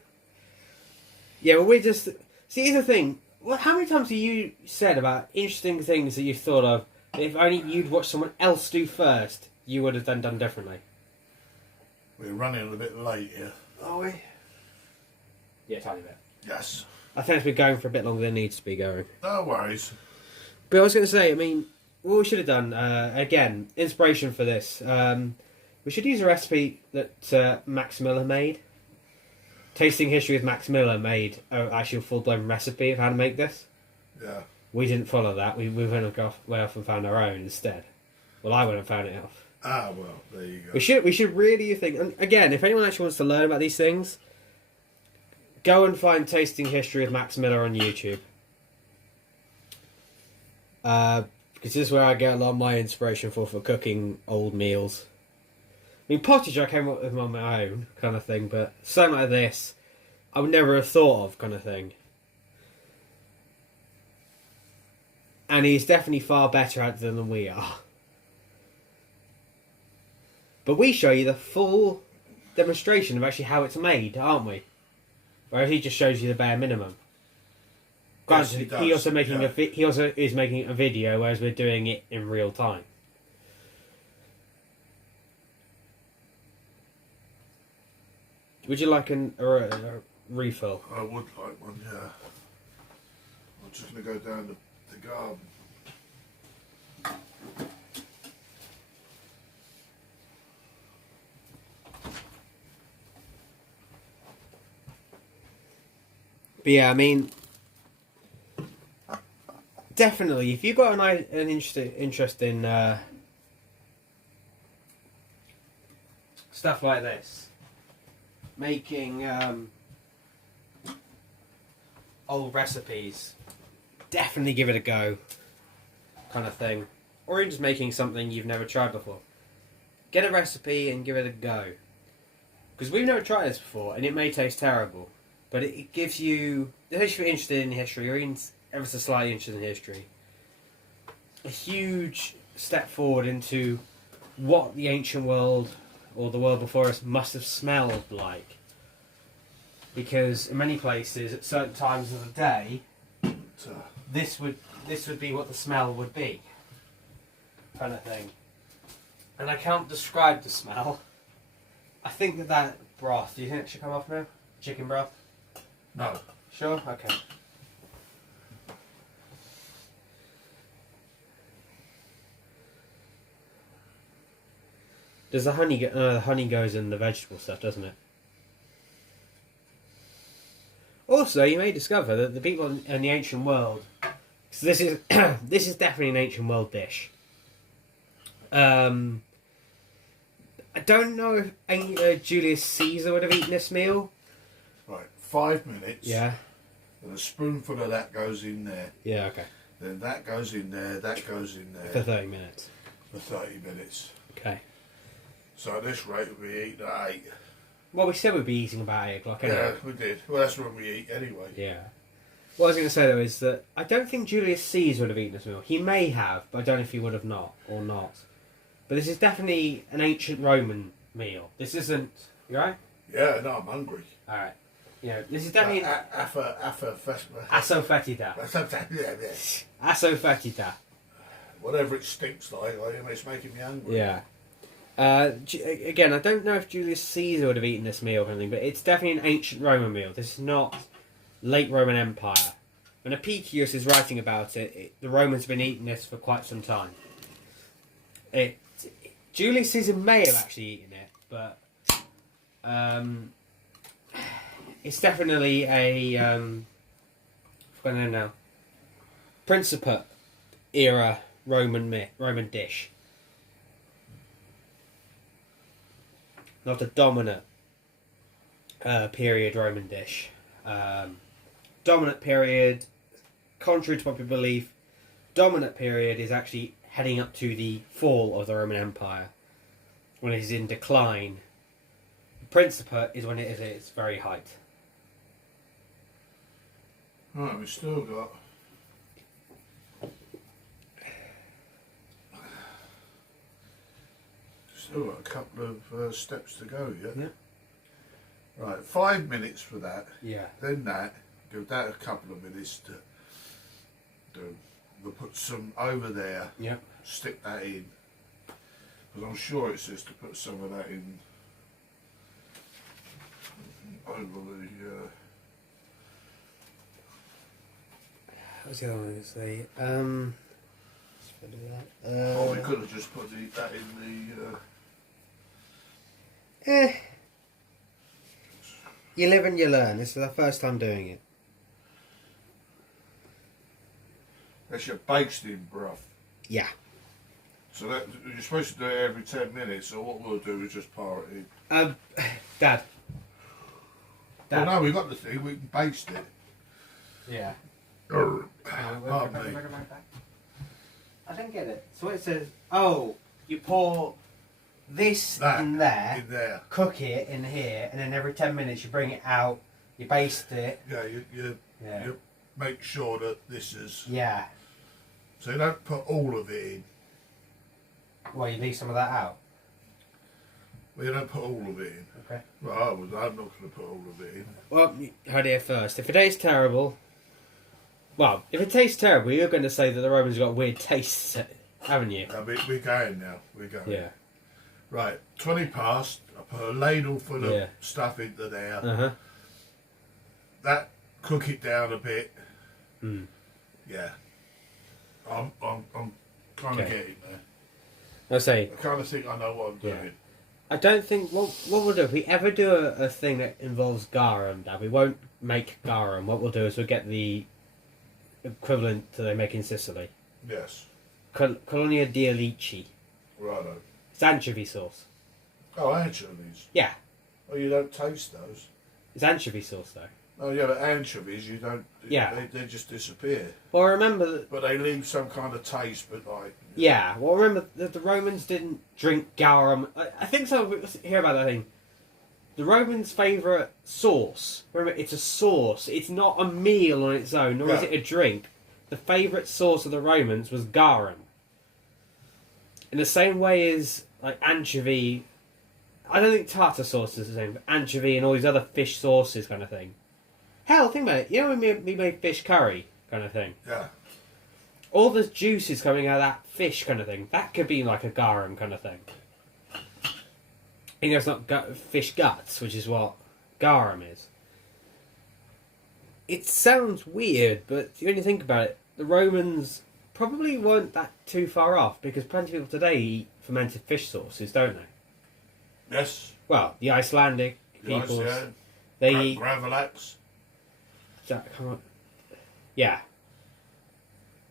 Yeah, well, we just... See, here's the thing. Well, how many times have you said about interesting things that you've thought of, that if only you'd watched someone else do first, you would have then done differently? We're running a bit late here. Are we? Yeah, tiny bit. Yes. I think it's been going for a bit longer than it needs to be going. No worries. But I was going to say, I mean, what we should have done, again, inspiration for this, we should use a recipe that Max Miller made. Tasting History with Max Miller made actually a full-blown recipe of how to make this. Yeah. We didn't follow that. We went way off and found our own instead. Well, I went and found it off. Ah, well, there you go. We should really think. And again, if anyone actually wants to learn about these things, go and find Tasting History with Max Miller on YouTube. Because this is where I get a lot of my inspiration for cooking old meals. I mean, pottage I came up with on my own kind of thing, but something like this, I would never have thought of kind of thing. And he's definitely far better at it than we are. But we show you the full demonstration of actually how it's made, aren't we? Whereas he just shows you the bare minimum. Yes, Granted, he does, he also is making a video, whereas we're doing it in real time. Would you like a refill? I would like one, yeah. I'm just going to go down the garden. But yeah, I mean, definitely, if you've got an interest in stuff like this, making old recipes, definitely give it a go, kind of thing. Or even just making something you've never tried before. Get a recipe and give it a go. Because we've never tried this before, and it may taste terrible. But it gives you, if you're interested in history, or even ever so slightly interested in history, a huge step forward into what the ancient world, or the world before us, must have smelled like. Because in many places, at certain times of the day, this would be what the smell would be, kind of thing. And I can't describe the smell. I think that broth, do you think it should come off now? Chicken broth? No. Sure? Okay. Does the honey go... the honey goes in the vegetable stuff, doesn't it? Also, you may discover that the people in the ancient world... So this is this is definitely an ancient world dish. I don't know if Julius Caesar would have eaten this meal. Right, 5 minutes. Yeah. And a spoonful of that goes in there. Yeah, okay. Then that goes in there, that goes in For there. 30 minutes. For 30 minutes. Okay. So at this rate, we'll be eating at 8. Well, we said we'd be eating about 8 o'clock anyway. Yeah, we did. Well, that's when we eat anyway. Yeah. What I was going to say though is that I don't think Julius Caesar would have eaten this meal. He may have, but I don't know if he would have not or not. But this is definitely an ancient Roman meal. This isn't. You right? Yeah, no, I'm hungry. All right. Yeah, this is definitely asofetida. Asofetida. Whatever it stinks like, it's making me hungry. Yeah. Again, I don't know if Julius Caesar would have eaten this meal or anything, but it's definitely an ancient Roman meal. This is not late Roman Empire. When Apicius is writing about it, the Romans have been eating this for quite some time. Julius Caesar may have actually eaten it, but it's definitely a I don't know, Principate era Roman dish. Not a dominant period Roman dish. Dominant period, contrary to popular belief, dominant period is actually heading up to the fall of the Roman Empire, when it is in decline Principate is when it is at its very height. Right, we've still got. Still got a couple of steps to go yet. Yeah. Right, 5 minutes for that. Yeah. Then that. Give that a couple of minutes to do. We'll put some over there. Yeah. Stick that in. Because I'm sure it says to put some of that in over the. What's the other one to say? Oh, we could have just put that in the. You live and you learn. This is the first time doing it. That's your basting, bruv. Yeah. So that you're supposed to do it every 10 minutes. So what we'll do is just pour it in. Dad. Well, no, we've got the thing. We can baste it. Yeah. Pardon me. I don't get it. So it says, oh, you pour this That in there, in there. cook it in here, and then every 10 minutes you bring it out, you baste it. Yeah, you Yeah. make sure that this is. Yeah. So you don't put all of it in. Well, you leave some of that out. Well, you don't put all of it in. Okay. Well, I'm not going to put all of it in. Well, you heard it here first. If it tastes terrible, well, if it tastes terrible, you're going to say that the Romans got weird tastes, haven't you? No, we're going now. We're going. Yeah. Right, 20 past. I put a ladle full of Yeah. stuff into there. Uh-huh. That, cook it down a bit. Mm. Yeah. I'm kind of Okay. getting there. I say, I kind of think I know what I'm Yeah. doing. I don't think what we'll do if we ever do a thing that involves garum, Dad. We won't make garum. What we'll do is we'll get the equivalent to they make in Sicily, Yes. Colonia di Alici. Righto. It's anchovy sauce. Oh, anchovies. Yeah, Oh, you don't taste those. it's anchovy sauce though. Oh, yeah, but anchovies, you don't. Yeah. They just disappear. Well, remember that. But they leave some kind of taste, but like. Yeah, well, remember that the Romans didn't drink garum. I think so. Hear about that thing. The Romans' favourite sauce. Remember, it's a sauce. It's not a meal on its own, nor is Yeah. it a drink. The favourite sauce of the Romans was garum. In the same way as like anchovy. I don't think tartar sauce is the same, but anchovy and all these other fish sauces kind of thing. Hell, think about it. You know when we made fish curry kind of thing? Yeah. All the juices coming out of that fish kind of thing, that could be like a garum kind of thing. You know, it's not fish guts, which is what garum is. It sounds weird, but when you think about it, the Romans probably weren't that too far off, because plenty of people today eat fermented fish sauces, don't they? Yes. Well, the Icelandic Yes, peoples, yeah. they eat... Gravlax. Yeah.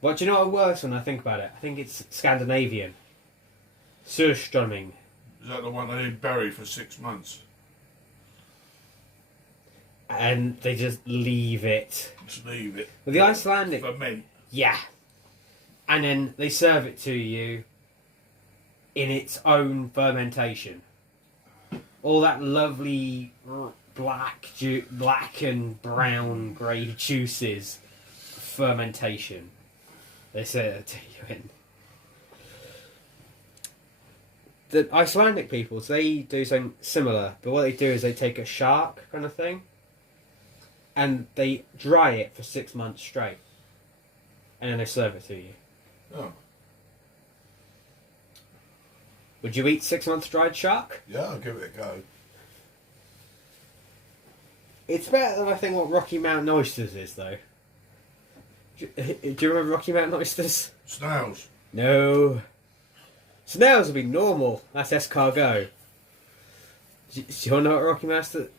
But do you know what works when I think about it? I think it's Scandinavian. Surströmming. Is that the one they bury for 6 months? And they just leave it. Just leave it. With the Icelandic... Ferment. Yeah. And then they serve it to you in its own fermentation. All that lovely black and brown grey juices. Fermentation. They serve it to you in. The Icelandic peoples, they do something similar, but what they do is they take a shark kind of thing and they dry it for 6 months straight. And then they serve it to you. Oh. Would you eat 6 months dried shark? Yeah, I'll give it a go. It's better than I think what Rocky Mountain oysters is, though. Do you remember Rocky Mountain oysters? Snails. No. Snails would be normal. That's escargot. Do you want to know what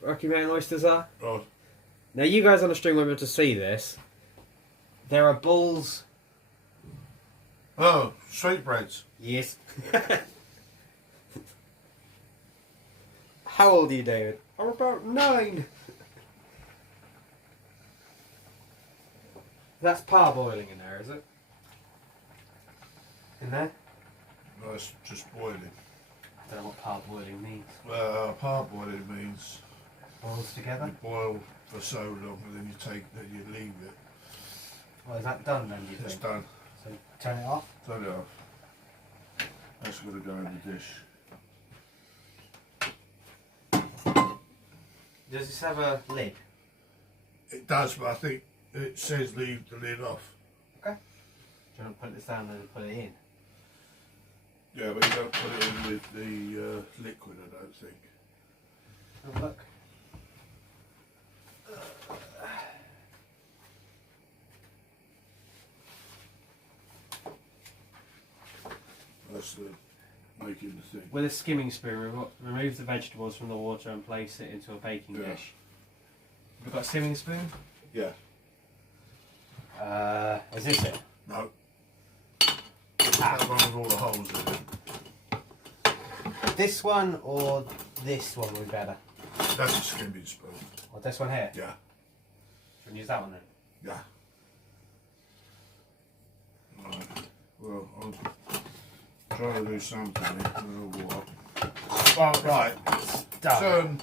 Rocky Mountain oysters are? Right. Now, you guys on the stream won't be able to see this. There are bulls. Oh, sweetbreads. Yes. How old are you, David? I'm about 9. That's parboiling in there, is it? In there? No, it's just boiling. I don't know what parboiling means. Parboiling means Boils together? you boil for so long and then you leave it. Well, is that done then, do you think? It's done. So turn it off? Turn it off. That's going to go in the dish. Does this have a lid? It does, but I think it says leave the lid off. Okay. Do you want to put this down and put it in? Yeah, but you don't put it in with the liquid, I don't think. Have a look. That's the making the thing. With a skimming spoon, remove the vegetables from the water and place it into a baking dish. Have you got a skimming spoon? Yeah. Is this it? No. That one with all the holes in it. This one or this one would be better? That's a skimming spoon. Or this one here? Yeah. Should we use that one then? Yeah. Right. Well, I'll try to do something. I don't know what. Oh, right. Done. Turn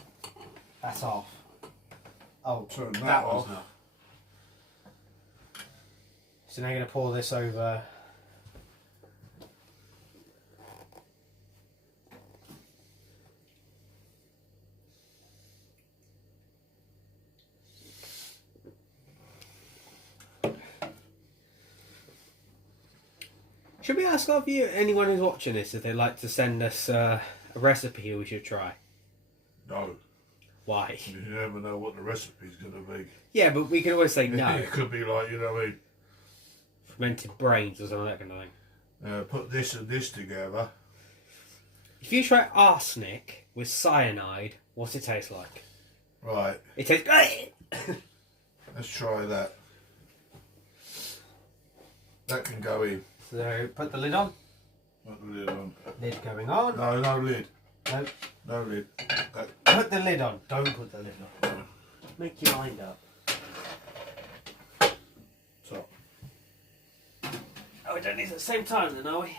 That's off. Oh, Turn that that off. one's not. So now you're going to pour this over. Should we ask of you, anyone who's watching this, if they'd like to send us a recipe we should try? No. Why? You never know what the recipe's going to be. Yeah, but we can always say no. It could be like, you know what I mean? Fermented brains or something, that kind of thing. Put this and this together. If you try arsenic with cyanide, what's it taste like? Right. It tastes... Let's try that. That can go in. So, put the lid on. Put the lid on. Lid going on. No, no lid. No. No lid. Put the lid on. Don't put the lid on. Make your mind up. Top. Oh, we don't need it at the same time then, are we?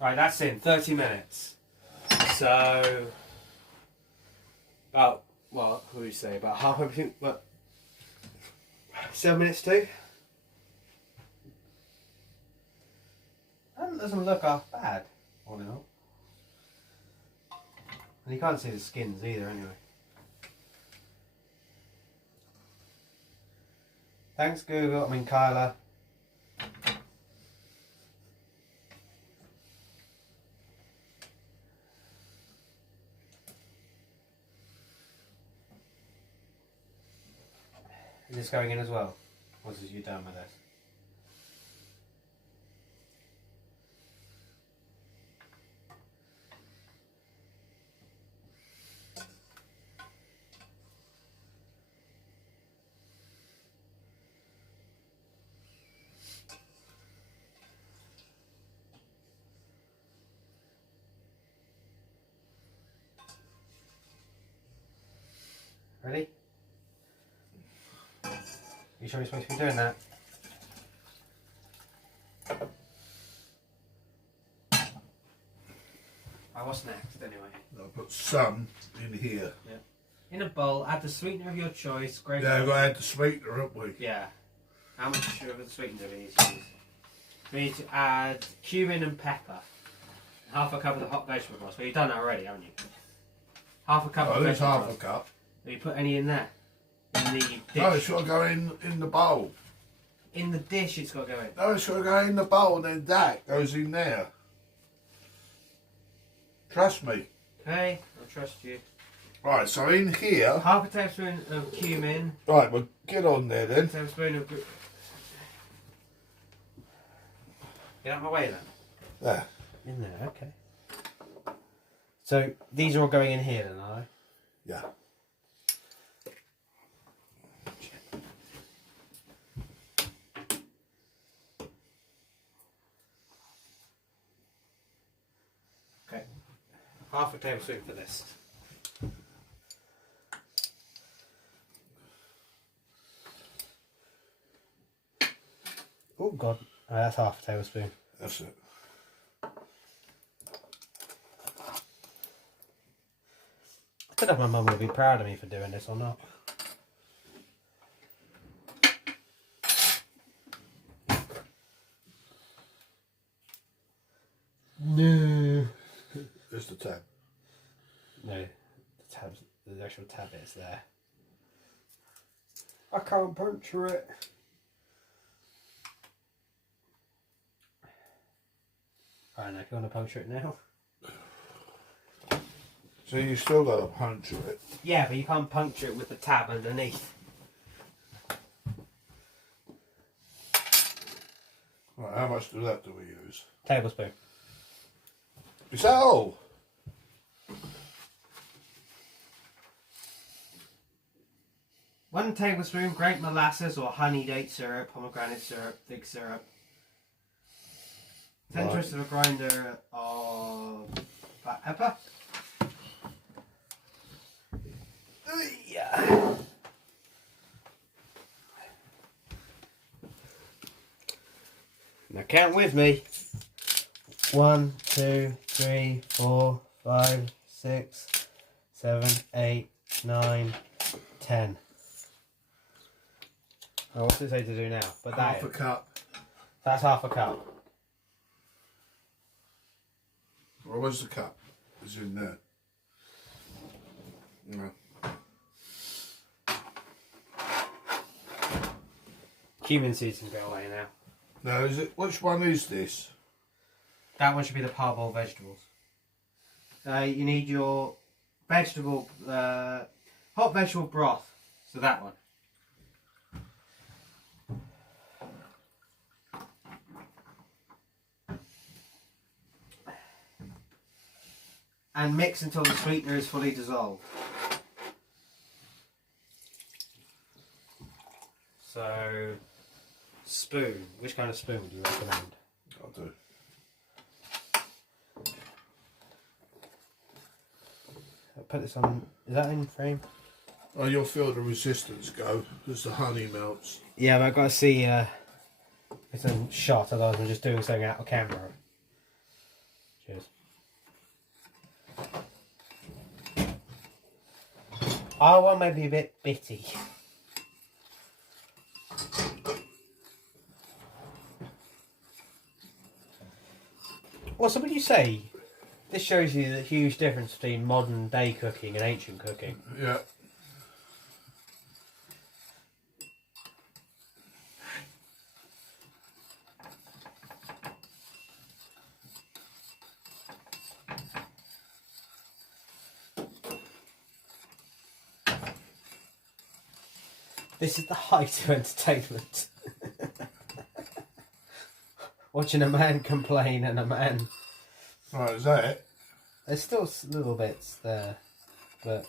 Right, that's in. 30 minutes. So... About... Well, what do you say? About half everything... What? 7 minutes too? That doesn't look half bad, all in all. And you can't see the skins either, anyway. Thanks, Google. I mean, Kyla. Is this going in as well? Or is you done with this? Ready? You sure you're supposed to be doing that? Right, what's next anyway? I'll put some in here. Yeah. In a bowl, add the sweetener of your choice. Grape Yeah, we've got to add the sweetener, haven't we? Yeah. How much of the sweetener do we need to use? We need to add cumin and pepper. Half a cup of the hot vegetable broth. Well, you've done that already, haven't you? Half a cup Oh, of there's vegetable half a broth. cup. Have you put any in there? In the dish? No, it's got to go in the bowl. In the dish it's got to go in. No, it's got to go in the bowl and then that goes in there. Trust me. Okay, I'll trust you. Right, so in here... Half a tablespoon of cumin. Right, well, get on there then. A tablespoon of... Get out of my way then. There. In there, okay. So, these are all going in here then, are they? Yeah. Okay. Half a tablespoon for this. Oh God, that's half a tablespoon. That's it. don't know if my mum will be proud of me for doing this or not. No. There's the tab. No, the actual tab is there. I can't puncture it. Alright, now if you want to puncture it now. So you still got to puncture it. Yeah, but you can't puncture it with the tab underneath. Right, how much of that do we use? Tablespoon. Is that all? One tablespoon grape molasses or honey date syrup, pomegranate syrup, fig syrup. 10 Right. twists of a grinder of black pepper. Yeah. Now count with me. 1, 2, 3, 4, 5, 6, 7, 8, 9, 10. Oh, what's it say to do now? But Half a cup. that's half a cup. Well, where's the cup? It's in there. No. Cumin seeds can go away now. No, is it? Which one is this? That one should be the parboiled vegetables. You need your vegetable, hot vegetable broth. So that one. And mix until the sweetener is fully dissolved. So, spoon. Which kind of spoon do you recommend? I'll do. I'll put this on. Is that in frame? Oh, you'll feel the resistance go as the honey melts. Yeah, but I've got to see it's in shot, otherwise I'm just doing something out of camera. Cheers. Our one may be a bit bitty. Well, so would you say this shows you the huge difference between modern day cooking and ancient cooking? Yeah. This is the height of entertainment. Watching a man complain and a man... Right, is that it? There's still little bits there, but...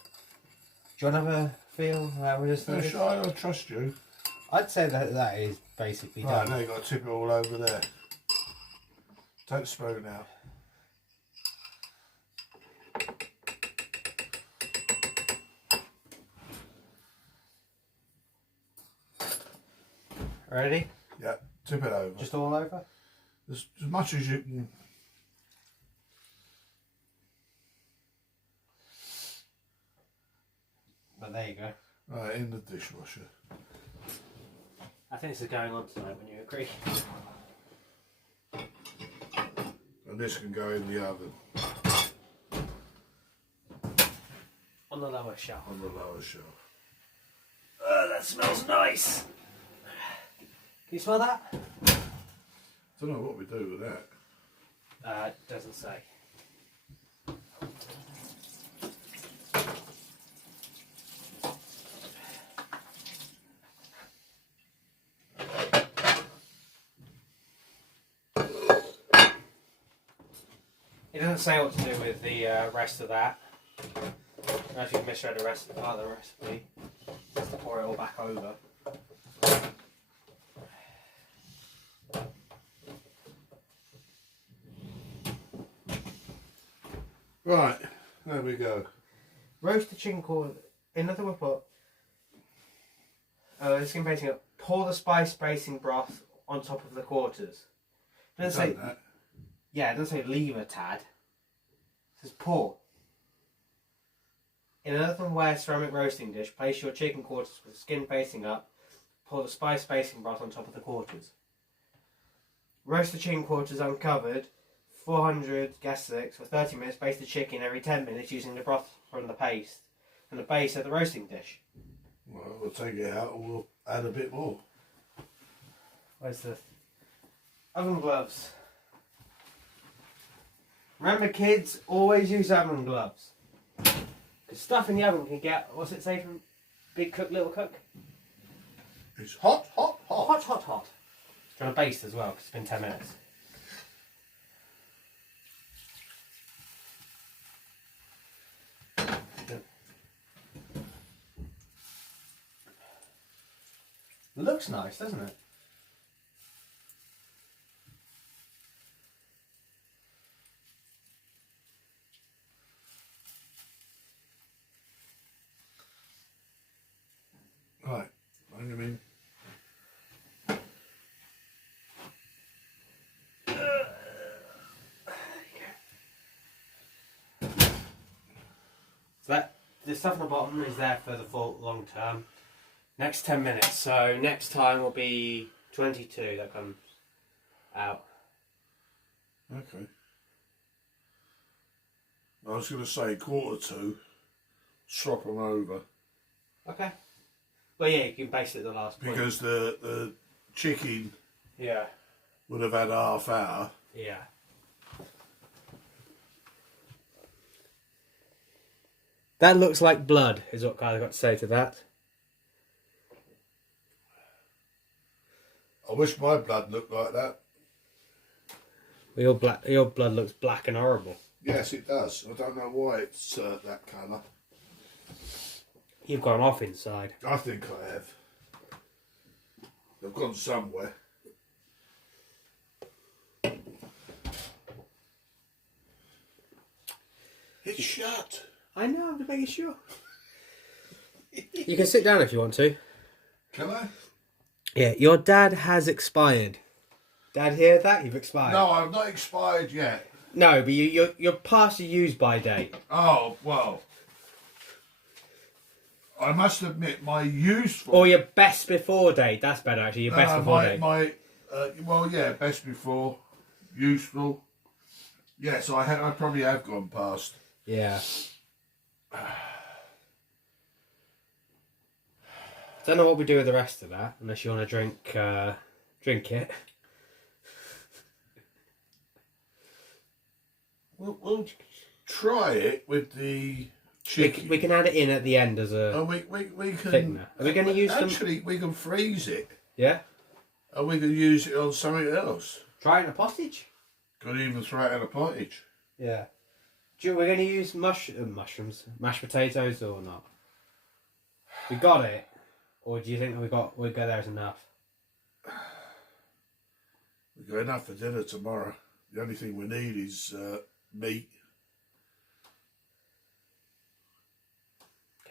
Do you want to have a feel how we just... Yeah, sure, I trust you. I'd say that is basically Right, done. now you've got to tip it all over there. Take the spoon out. Ready? Yeah, tip it over. Just all over? As much as you can. But there you go. Right, in the dishwasher. I think this is going on tonight, when you agree. And this can go in the oven On the lower shelf. on the lower shelf. Oh, that smells nice! Can you smell that? Don't know what we do with that. It doesn't say. It doesn't say what to do with the rest of that. I actually misread the rest of the recipe. Just to pour it all back over. Right, there we go. Roast the chicken quarter. Another we put. Oh, this is basing it. Pour the spice basting broth on top of the quarters. It doesn't say. Done that. Yeah, it doesn't say leave a tad. It says pour. In an earthenware ceramic roasting dish, place your chicken quarters with the skin facing up. Pour the spice basting broth on top of the quarters. Roast the chicken quarters uncovered, 400 gas sticks for 30 minutes. Baste the chicken every 10 minutes using the broth from the paste and the base of the roasting dish. Well, we'll take it out and we'll add a bit more. Where's the oven gloves? Remember, kids, always use oven gloves. Because stuff in the oven can get, what's it say from Big Cook, Little Cook? It's hot, hot, hot. Hot, hot, hot. It's going to baste as well because it's been 10 minutes. Looks nice, doesn't it? Right, bring them in. So that the stuff on the bottom is there for the full long term. Next 10 minutes. So next time will be 22 that comes out. Okay. I was going to say 1/4 swap them over. Okay. Well, yeah, you can base it at the last point. Because the chicken Yeah. would have had half hour. Yeah. That looks like blood, is what Kyle's got to say to that. I wish my blood looked like that. Your blood looks black and horrible. Yes, it does. I don't know why it's that colour. You've gone off inside. I think I have. I've gone somewhere. It's shut. I know, I'm just making sure. You can sit down if you want to. Can I? Yeah, your dad has expired. Dad, hear that? You've expired. No, I've not expired yet. No, but you're past the use by date. Oh, well. I must admit, my useful... Or your best before date. That's better, actually. Your best before date. Well, yeah, best before. Useful. Yes, I probably have gone past. Yeah. Don't know what we do with the rest of that, unless you want to drink it. We'll try it with the chicken. We can add it in at the end as a And we can... thickener. Are we going to use some... Actually, we can freeze it. Yeah? And we can use it on something else. Try it in a pottage? Could even throw it in a pottage. Yeah. We're going to use mushrooms, mashed potatoes or not? We got it? Or do you think we go there as enough? We've got enough for dinner tomorrow. The only thing we need is meat.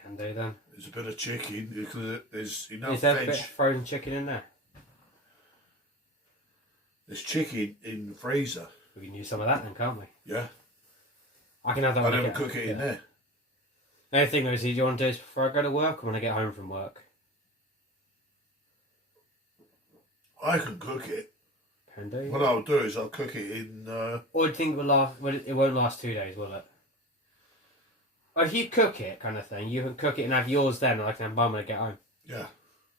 Can do then. There's a bit of chicken because there's enough Is there veg. a bit of frozen chicken in there? There's chicken in the freezer. We can use some of that then, can't we? Yeah. I can have that I when I never get cook it in there. The only thing is, do you want to do this before I go to work or when I get home from work? I can cook it. Can do. What I'll do is I'll cook it in... Or do you think it won't last 2 days, will it? Well, if you cook it, kind of thing, you can cook it and have yours then, and I can have mine when I get home. Yeah.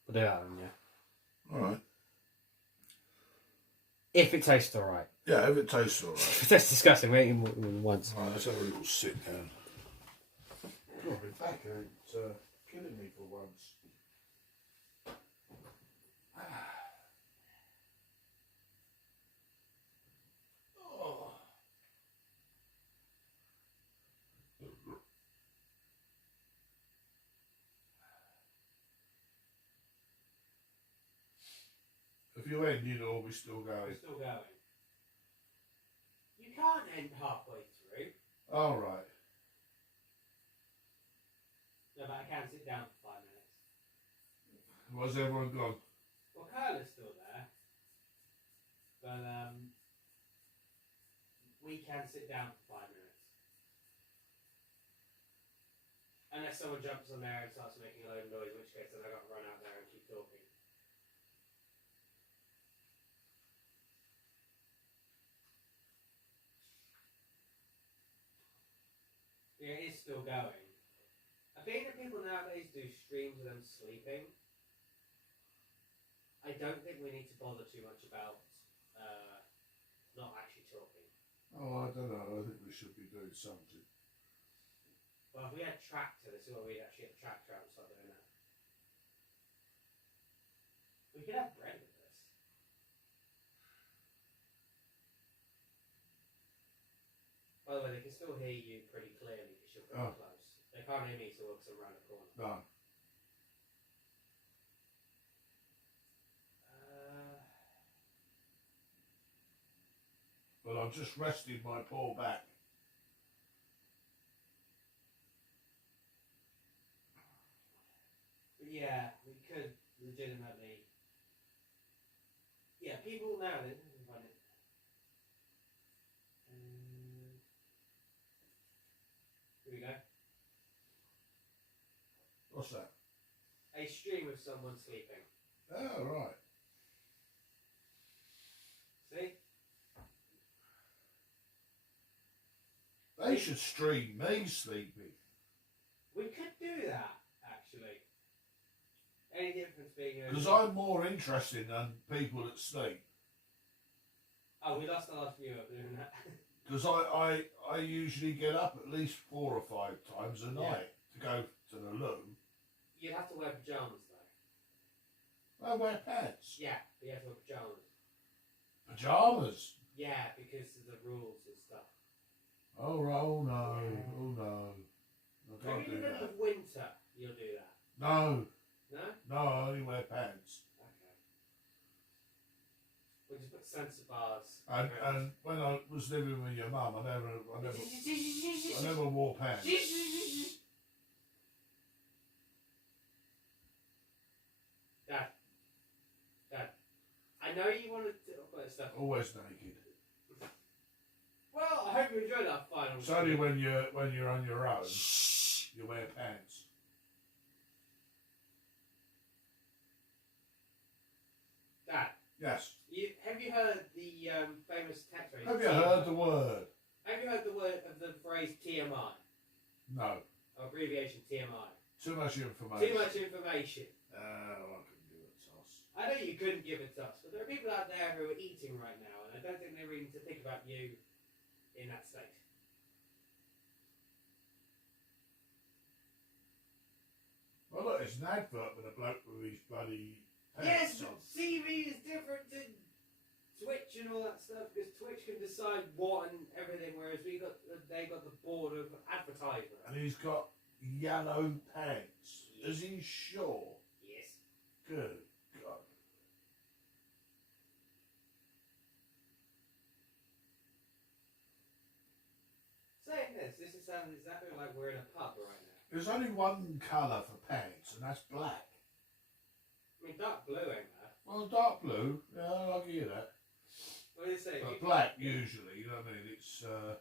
We'll do that then, yeah. Alright. If it tastes alright. Yeah, if it tastes alright. If it tastes disgusting, we ain't eating once. Alright, let's have a little sit down. Oh, my back ain't killing me for once. Oh. Have you ended or are we still going? Still going. You can't end halfway through. Alright. No, but I can sit down for 5 minutes. Where's everyone gone? Well, Curler's still there. But, we can sit down for 5 minutes. And Unless someone jumps on there and starts making a load of noise, in which case then I've got to run out there and keep talking. Yeah, it is still going. I think that people nowadays do streams of them sleeping. I don't think we need to bother too much about not actually talking. Oh, I don't know. I think we should be doing something. Well, if we had tractor, this is what we'd actually get a tractor out and start doing that. We could have bread with this. By the way, they can still hear you pretty clearly because you're pretty close. They can't hear me, so because I'm around the corner. No. Well, I'm just resting my poor back. But yeah, we could legitimately. Yeah, people now then run it. Here we go. What's that? A stream of someone sleeping. Oh, right. See? They should stream me sleeping. We could do that, actually. Any difference being... Because I'm more interested than people that sleep. Oh, we lost the last viewer doing that. Because I usually get up at least 4 or 5 times a night to go to the loo. You'd have to wear pyjamas, though. I wear pants. Yeah, but you have to wear pyjamas. Pyjamas? Yeah, because of the rules and stuff. Oh, oh no, oh no. I can't Maybe in do the middle that. of winter, you'll do that. No, No? no, I only wear pants. Okay. We'll just put sensor bars. And when I was living with your mum, I never wore pants. Dad, I know you want to talk about stuff. Always naked. Well, I hope you enjoyed that final. It's only when you're on your own, you wear pants. Dad, Yes. have you heard the famous text phrase? Have you heard the word? Have you heard the word of the phrase TMI? No. Or abbreviation TMI? Too much information. Too much information. Oh, I couldn't do it, Toss. I know you couldn't give it to us, but there are people out there who are eating right now, and I don't think they really need to think about you in that state. Well, look, it's an advert with a bloke with his bloody Yes, pants on. but TV is different to Twitch and all that stuff, because Twitch can decide what and everything, whereas they got the board of advertisement. And he's got yellow pants. Is he sure? Yes. Good God. Saying this is sounding exactly like we're in a pub right now. There's only one colour for pants, and that's black. I mean, dark blue ain't there. Well, dark blue, yeah, I'll give you that. What do you say? But black, usually, you know what I mean? It's, I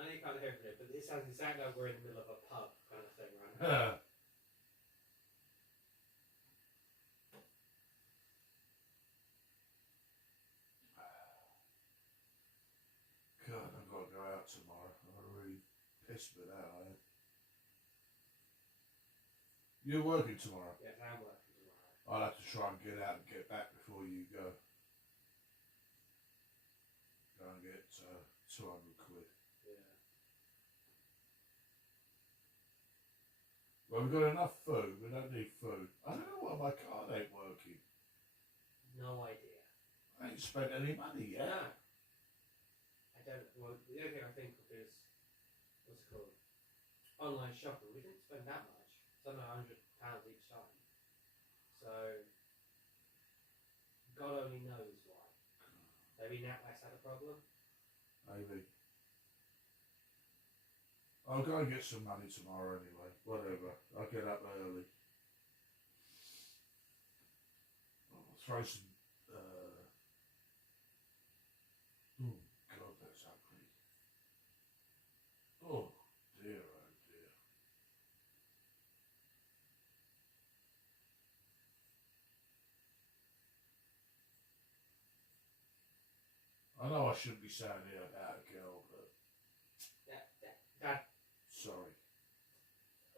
know you can't hear it, but it sounds exactly like we're in the middle of a pub kind of thing right now. God, I've got to go out tomorrow. I'm really pissed with that, I am. You're working tomorrow? Yes, I'm working tomorrow. I'll have to try and get out and get back before you go. Go and get 200 quid. Yeah. Well, we've got enough food. We don't need food. I don't know why my card ain't working. No idea. I ain't spent any money yet. No. I don't. Well, the only thing I think of is what's it called? Online shopping. We didn't spend that much. It's under £100 each time. So God only knows why. Maybe NatWest had a problem. Maybe. I'll go and get some money tomorrow anyway. Whatever. I'll get up early. I'll throw some. Oh God, that's ugly. Oh dear, oh dear. know I shouldn't be saying here about a girl, but Dad, sorry.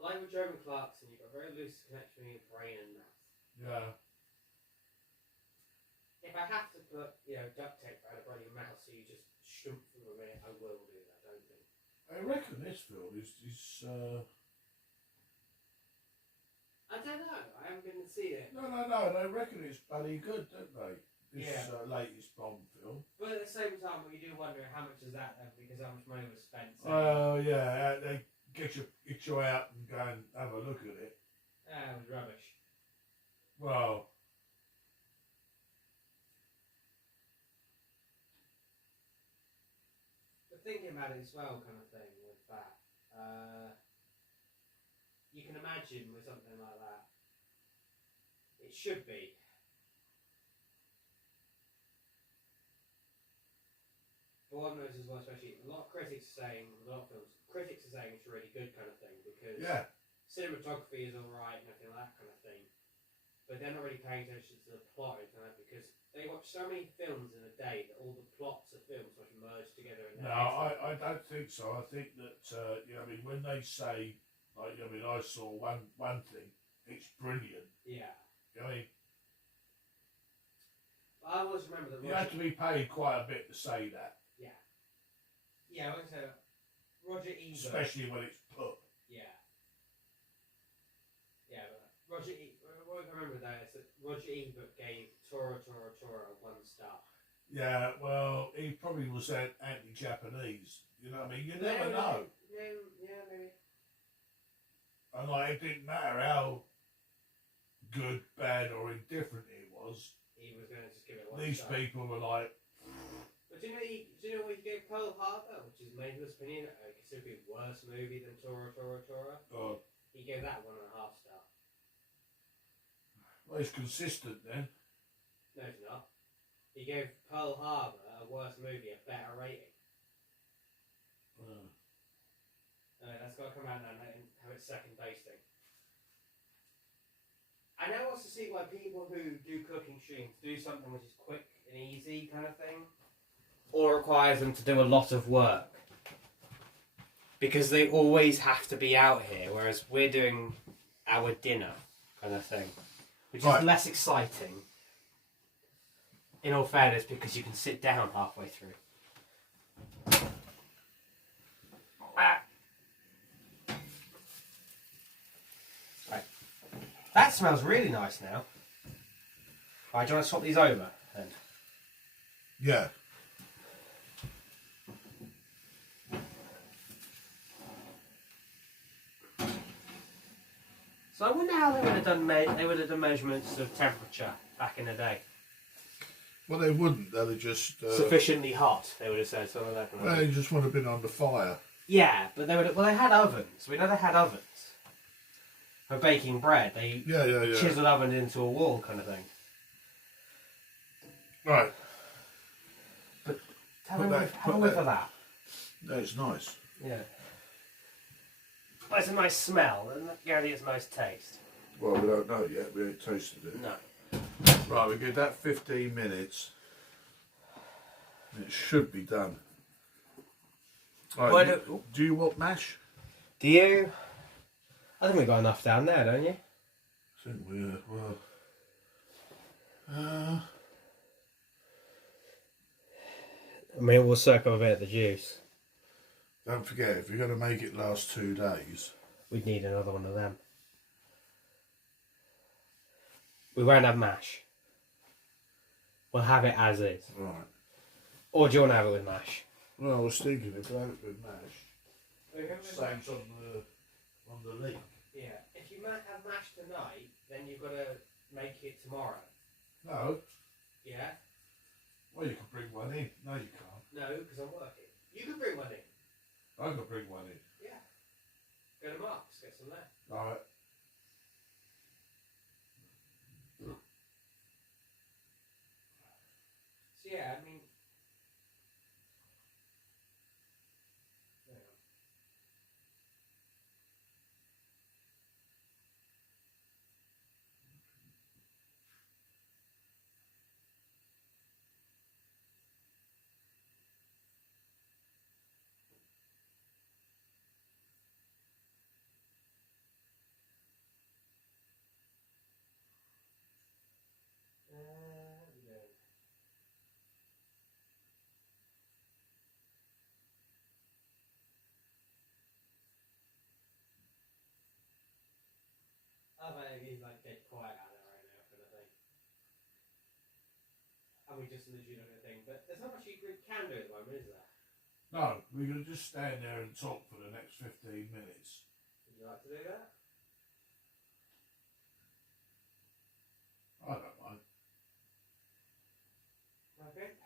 like with Jeremy Clarkson, you've got a very loose connection between brain and mouth. Yeah. If I have to put, duct tape around a bloody mouth so you just shoot for a minute, I will do that, don't think. I reckon this film is I don't know, I haven't been to see it. No, they reckon it's bloody good, don't they? This latest Bond film. But at the same time, you do wonder how much is that then, because how much money was spent. Oh, yeah, they get you out and go and have a look at it. It was rubbish. Well, But thinking about it as well, kind of thing, with that, you can imagine with something like that, it should be. But one knows as well, especially, a lot of critics are saying, a lot of films, critics are saying it's a really good kind of thing, because cinematography is alright and everything like that kind of thing. But they're not really paying attention to the plot and that, because they watch so many films in a day that all the plots of films must merge together. In no, I don't think so. I think that, when they say, I saw one thing, it's brilliant. Yeah. I always remember that you have to be paid quite a bit to say that. Yeah, I would say Roger Ebert. Especially when it's put. Yeah. Yeah, but what I remember with that is that Roger Ebert gave Tora 1 star. Yeah, well, he probably was anti-Japanese. You know what I mean? You never know. Yeah, maybe. And it didn't matter how good, bad, or indifferent it was. He was going to just give it 1 These star. people were like. But do you know what he gave Pearl Harbor, which is made in his opinion a considerably worse movie than Tora? Oh. He gave that 1.5 star. Well, it's consistent then. No, it's not. He gave Pearl Harbor, a worse movie, a better rating. That's got to come out now and have its second tasting. I now also see why people who do cooking streams do something which is quick and easy kind of thing, or requires them to do a lot of work. Because they always have to be out here, whereas we're doing our dinner kind of thing. Which is less exciting, in all fairness, because you can sit down halfway through. Right. That smells really nice now. Right, do you want to swap these over then? Yeah. So I wonder how they would have done. They would have done measurements of temperature back in the day. Well, they wouldn't. They'd just Sufficiently hot. They would have said something like that. Well, they just would have been on the fire. Yeah, but they would. Well, they had ovens. We know they had ovens for baking bread. They chiseled oven into a wall, kind of thing. Right. But have a whiff of that. No, it's nice. Yeah. Well, it's a nice smell, and guarantee it's a nice taste. Well, we don't know yet. We ain't tasted it. No. Right, we give that 15 minutes. It should be done. Right, do you want mash? Do you? I think we've got enough down there, don't you? I think we're, I mean, we'll soak up a bit of the juice. Don't forget, if you're going to make it last 2 days... We'd need another one of them. We won't have mash. We'll have it as is. Right. Or do you want to have it with mash? Well, I was thinking if I have it with mash, saves on the leek. Yeah. If you might have mash tonight, then you've got to make it tomorrow. No. Yeah? Well, you can bring one in. No, you can't. No, because I'm working. You can bring one in. I can bring one in. Yeah. Go to Mark's, get some there. Alright. So yeah, I mean... we just literally look at things? But there's not much you can do at the moment, is there? No, we're going to just stand there and talk for the next 15 minutes. Would you like to do that? I don't mind. Okay.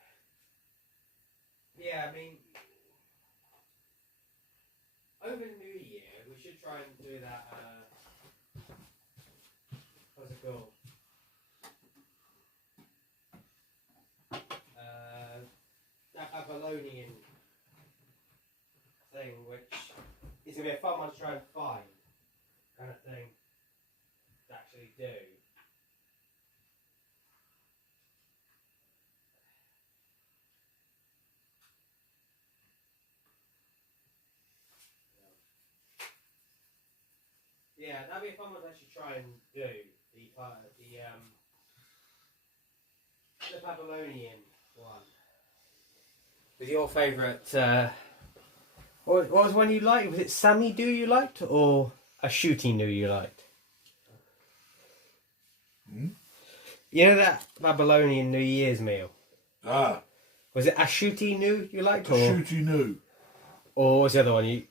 Yeah, I mean, over New Year, we should try and do that, what's it called? That Babylonian thing, which is going to be a fun one to try and find, kind of thing, to actually do. Yeah, that'd be a fun one to actually try and do. The Babylonian one. With your favourite, what was one you liked? Was it Sammy Do you liked, or a Shooty Do you liked? Hmm? You know that Babylonian New Year's meal? Ah. Was it a Shooty Do you liked, or Shooty New. or what was the other one?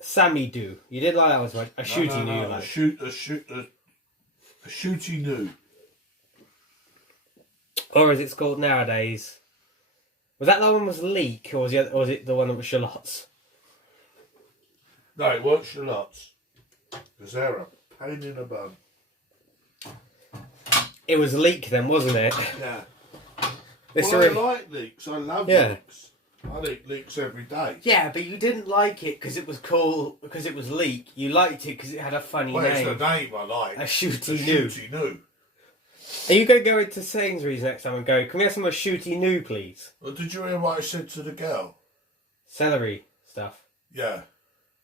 Sammy Do. You did like that one so much. A Shooty Do you liked. A Shooty New. Or as it's called nowadays. Was that the one was leek, or was it the one that was shallots? No, it weren't shallots. Because they're a pain in the bum. It was leek then, wasn't it? Yeah. It's Well, I really- like leeks. I love Yeah. leeks. I eat leeks every day. Yeah, but you didn't like it because it was cool, because it was leek. You liked it because it had a funny Well, name. it's the name I like. A Shooty A New. Shooty New. Are you going to go into Sainsbury's next time and go, can we have some of Shooty New, please? Well, did you hear what I said to the girl? Celery stuff. Yeah.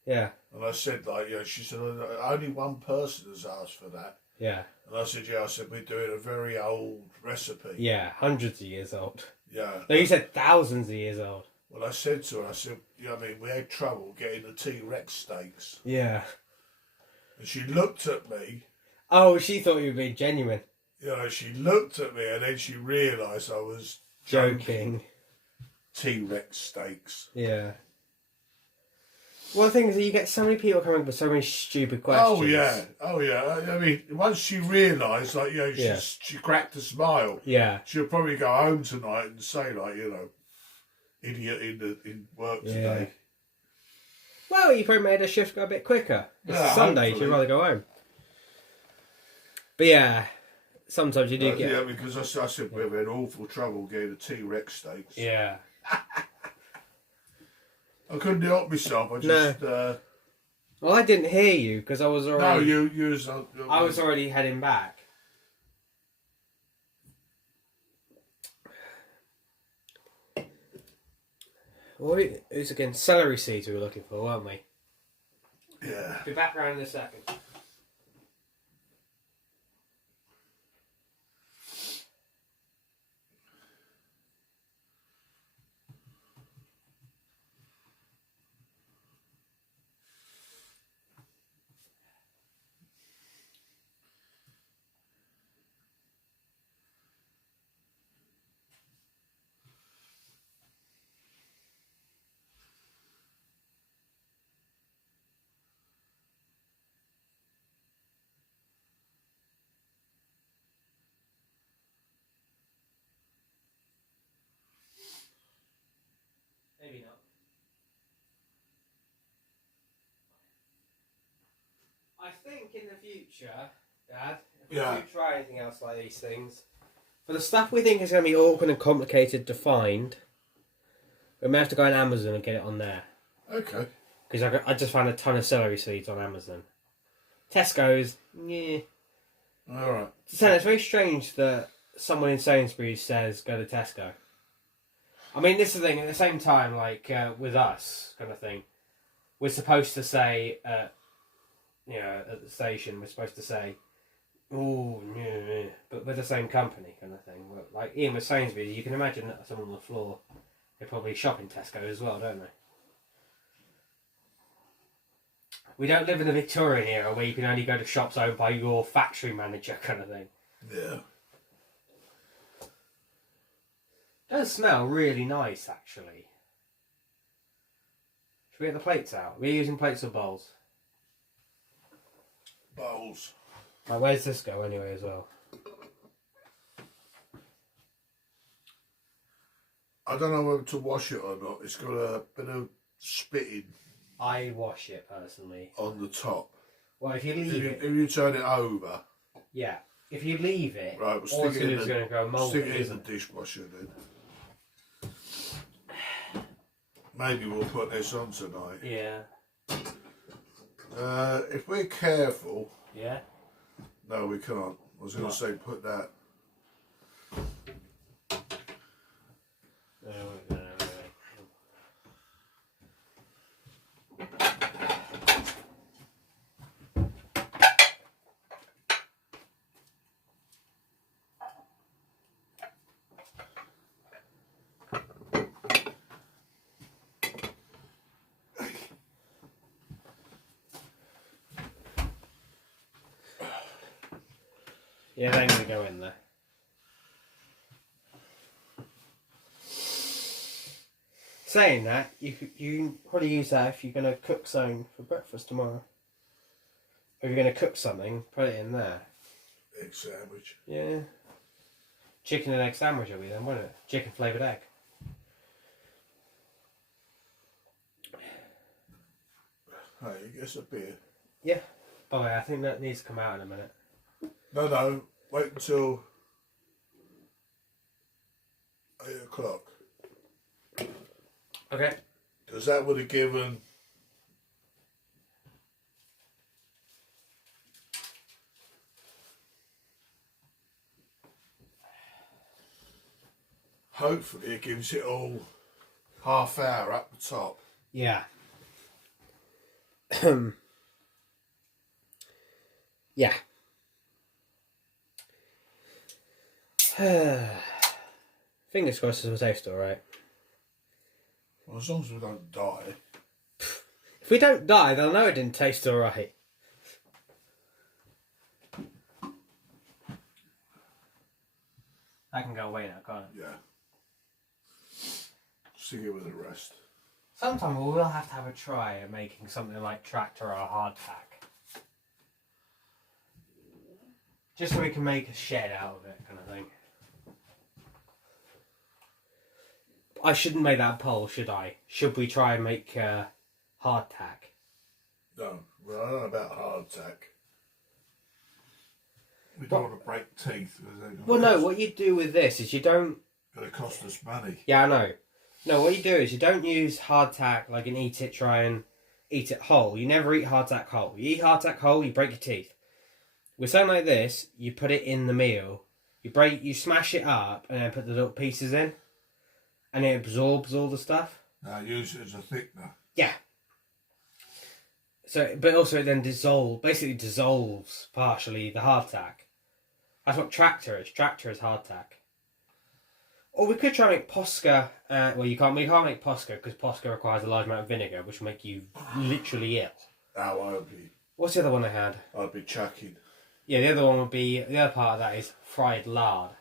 Yeah. And I said, like, yeah, she said, only one person has asked for that. Yeah. And I said, yeah, I said, we're doing a very old recipe. Yeah, hundreds of years old. Yeah. No, you said thousands of years old. Well, I said to her, I said, yeah, I mean, we had trouble getting the T-Rex steaks. Yeah. And she looked at me. Oh, she thought you were being genuine. You know, she looked at me and then she realised I was Joking. T-Rex steaks. Yeah. Well, the thing is that you get so many people coming up with so many stupid questions. Oh, yeah. Oh, yeah. I mean, once she realised, like, you know, she cracked a smile. Yeah. She'll probably go home tonight and say, like, you know, idiot in work today. Well, you probably made her shift go a bit quicker. It's Sunday, hopefully. she'd rather go home. But yeah, sometimes you do get... Yeah, because I said we had awful trouble getting the T-Rex steaks. Yeah. I couldn't help myself. I just... Well, I didn't hear you because I was already... No, you was... I was already heading back. Well, it was again celery seeds we were looking for, weren't we? Yeah. Be back around in a second. Maybe not. I think in the future, Dad, if we do try anything else like these things, for the stuff we think is going to be awkward and complicated to find, we may have to go on Amazon and get it on there. Okay. Because I just found a ton of celery seeds on Amazon. Tesco's, yeah. All right. So it's very strange that someone in Sainsbury's says go to Tesco. I mean, this is the thing. At the same time, like with us, kind of thing, we're supposed to say, at the station, we're supposed to say, "Oh, yeah," but we're the same company, kind of thing. Like Ian with Sainsbury's, you can imagine that someone on the floor, they probably shop in Tesco as well, don't they? We don't live in the Victorian era where you can only go to shops owned by your factory manager, kind of thing. Yeah. does smell really nice, actually. Should we get the plates out? Are we using plates or bowls? Bowls. Right, where's this go anyway as well? I don't know whether to wash it or not. It's got a bit of spitting I wash it personally. on the top. Well, if you leave it, If you turn it over, yeah. If you leave it, right, we'll all stick it's it in going to go mouldy, stick it in the isn't it? dishwasher then. Maybe we'll put this on tonight. Yeah. If we're careful, Yeah. no, we can't. I was going to say put that. No, no, no, no. Yeah, they're going to go in there. Saying that, you can probably use that if you're going to cook something for breakfast tomorrow. If you're going to cook something, put it in there. Egg sandwich. Yeah. Chicken and egg sandwich will be then, won't it? Chicken flavoured egg. Hey, you guess a beer. Yeah. By the way, I think that needs to come out in a minute. No, wait until 8 o'clock. Okay. Because that would have given hopefully it gives it all half hour up the top. Yeah. Yeah. Fingers crossed it will taste alright. Well, as long as we don't die. If we don't die, they'll know it didn't taste alright. That can go away now, can't it? Yeah. Stick it with the rest. Sometime we will have to have a try at making something like tractor or hardtack. Just so we can make a shed out of it, kind of thing. I shouldn't make that poll, should I? Should we try and make hardtack? No, well, I don't know about hardtack. We don't want to break teeth. Well, no, what you do with this is you don't... Going to cost us money. Yeah, I know. No, what you do is you don't use hardtack like an eat it, try and eat it whole. You never eat hardtack whole. You eat hardtack whole, you break your teeth. With something like this, you put it in the meal. You smash it up and then put the little pieces in. And it absorbs all the stuff. Now use it as a thickener. Yeah. So, but also it then basically dissolves partially the hardtack. That's what tractor is. Tractor is hardtack. Or we could try and make Posca. Well, we can't make Posca because Posca requires a large amount of vinegar, which will make you literally ill. Oh, What's the other one I had? I'd be chucking. Yeah, the other one would be, the other part of that is fried lard.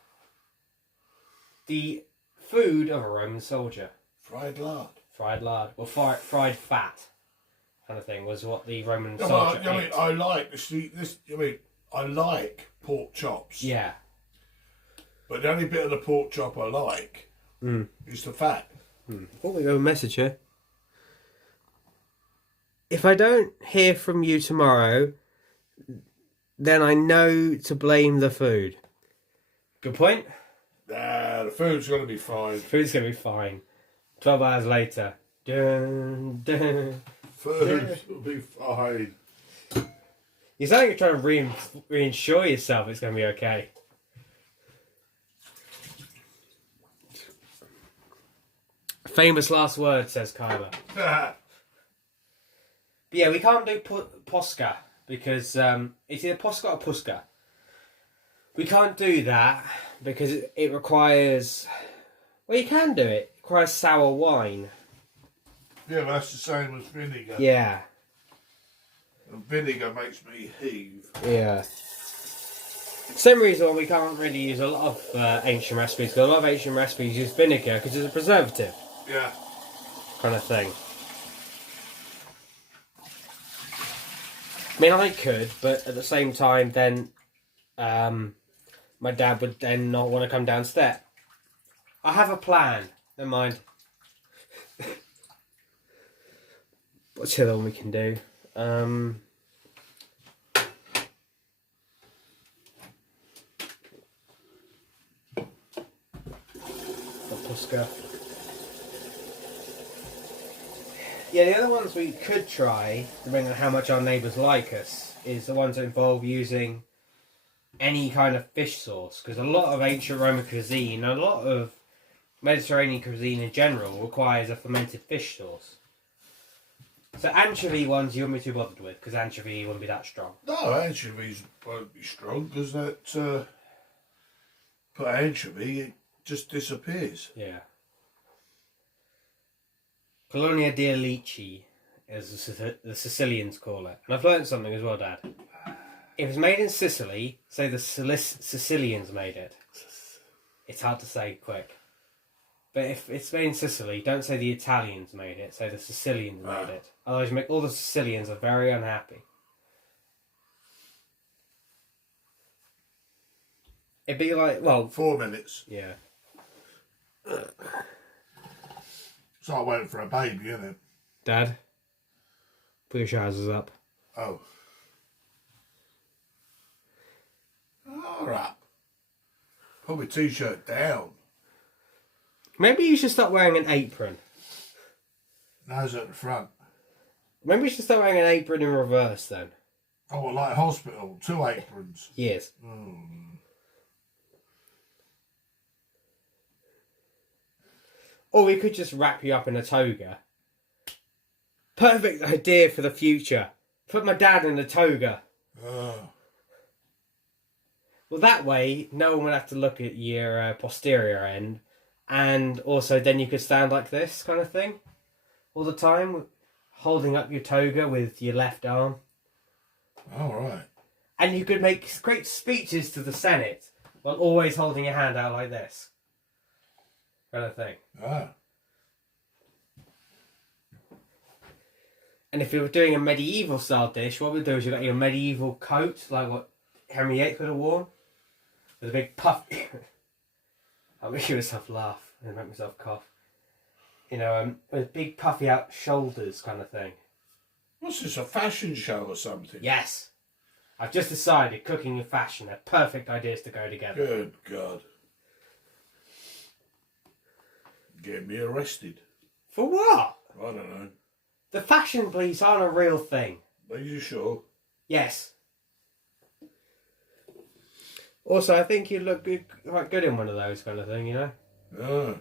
The food of a Roman soldier. Fried lard. Fried lard. Well, fried fat kind of thing was what the Roman No, soldier I mean, ate. I like this. I mean, I like pork chops. Yeah. But the only bit of the pork chop I like is the fat. Oh, we got a message here. If I don't hear from you tomorrow, then I know to blame the food. Good point. Nah, the food's going to be fine. Food's going to be fine. 12 hours later. Dun, dun. Food will be fine. You sound like you're trying to reinsure yourself it's going to be okay. Famous last word, says Kyler. But yeah, we can't do Posca because it's either Posca or Puska. We can't do that because it requires... Well, you can do it. It requires sour wine. Yeah, but that's the same as vinegar. Yeah. And vinegar makes me heave. Yeah. Same reason why we can't really use a lot of ancient recipes, because a lot of ancient recipes use vinegar because it's a preservative Yeah. kind of thing. I mean, I could, but at the same time, then my dad would then not want to come downstairs. I have a plan. Never mind. What's the other one we can do? Yeah, the other ones we could try, depending on how much our neighbours like us, is the ones that involve using any kind of fish sauce. Because a lot of ancient Roman cuisine, a lot of Mediterranean cuisine in general, requires a fermented fish sauce. So anchovy ones you wouldn't be too bothered with, because anchovy wouldn't be that strong. No, anchovies won't be strong because that put anchovy, it just disappears. Yeah. Colonia di Alici, as the Sicilians call it. And I've learned something as well, Dad. If it's made in Sicily, say the Sicilians made it. It's hard to say quick. But if it's made in Sicily, don't say the Italians made it, say the Sicilians made it. Otherwise, you make all the Sicilians are very unhappy. It'd be like, well... 4 minutes. Yeah. It's like waiting for a baby, isn't it? Dad, put your trousers up. Oh. Alright. Put my t-shirt down. Maybe you should start wearing an apron. Nose at the front. Maybe you should start wearing an apron in reverse then. Oh, like hospital. 2 aprons. Yes. Or we could just wrap you up in a toga. Perfect idea for the future. Put my dad in a toga. Well, that way, no one would have to look at your posterior end. And also, then you could stand like this kind of thing. All the time. Holding up your toga with your left arm. Alright. And you could make great speeches to the Senate. While always holding your hand out like this. Kind of thing. Ah. And if you were doing a medieval style dish, what we'd do is you got your medieval coat, like what Henry VIII would have worn, with a big puff. I'll make myself laugh and make myself cough. You know, with big puffy out shoulders kind of thing. What's this, a fashion show or something? Yes. I've just decided cooking and fashion are perfect ideas to go together. Good God. Get me arrested. For what? I don't know. The fashion police aren't a real thing. Are you sure? Yes. Also, I think you'd look quite good in one of those kind of thing, you know? Ah.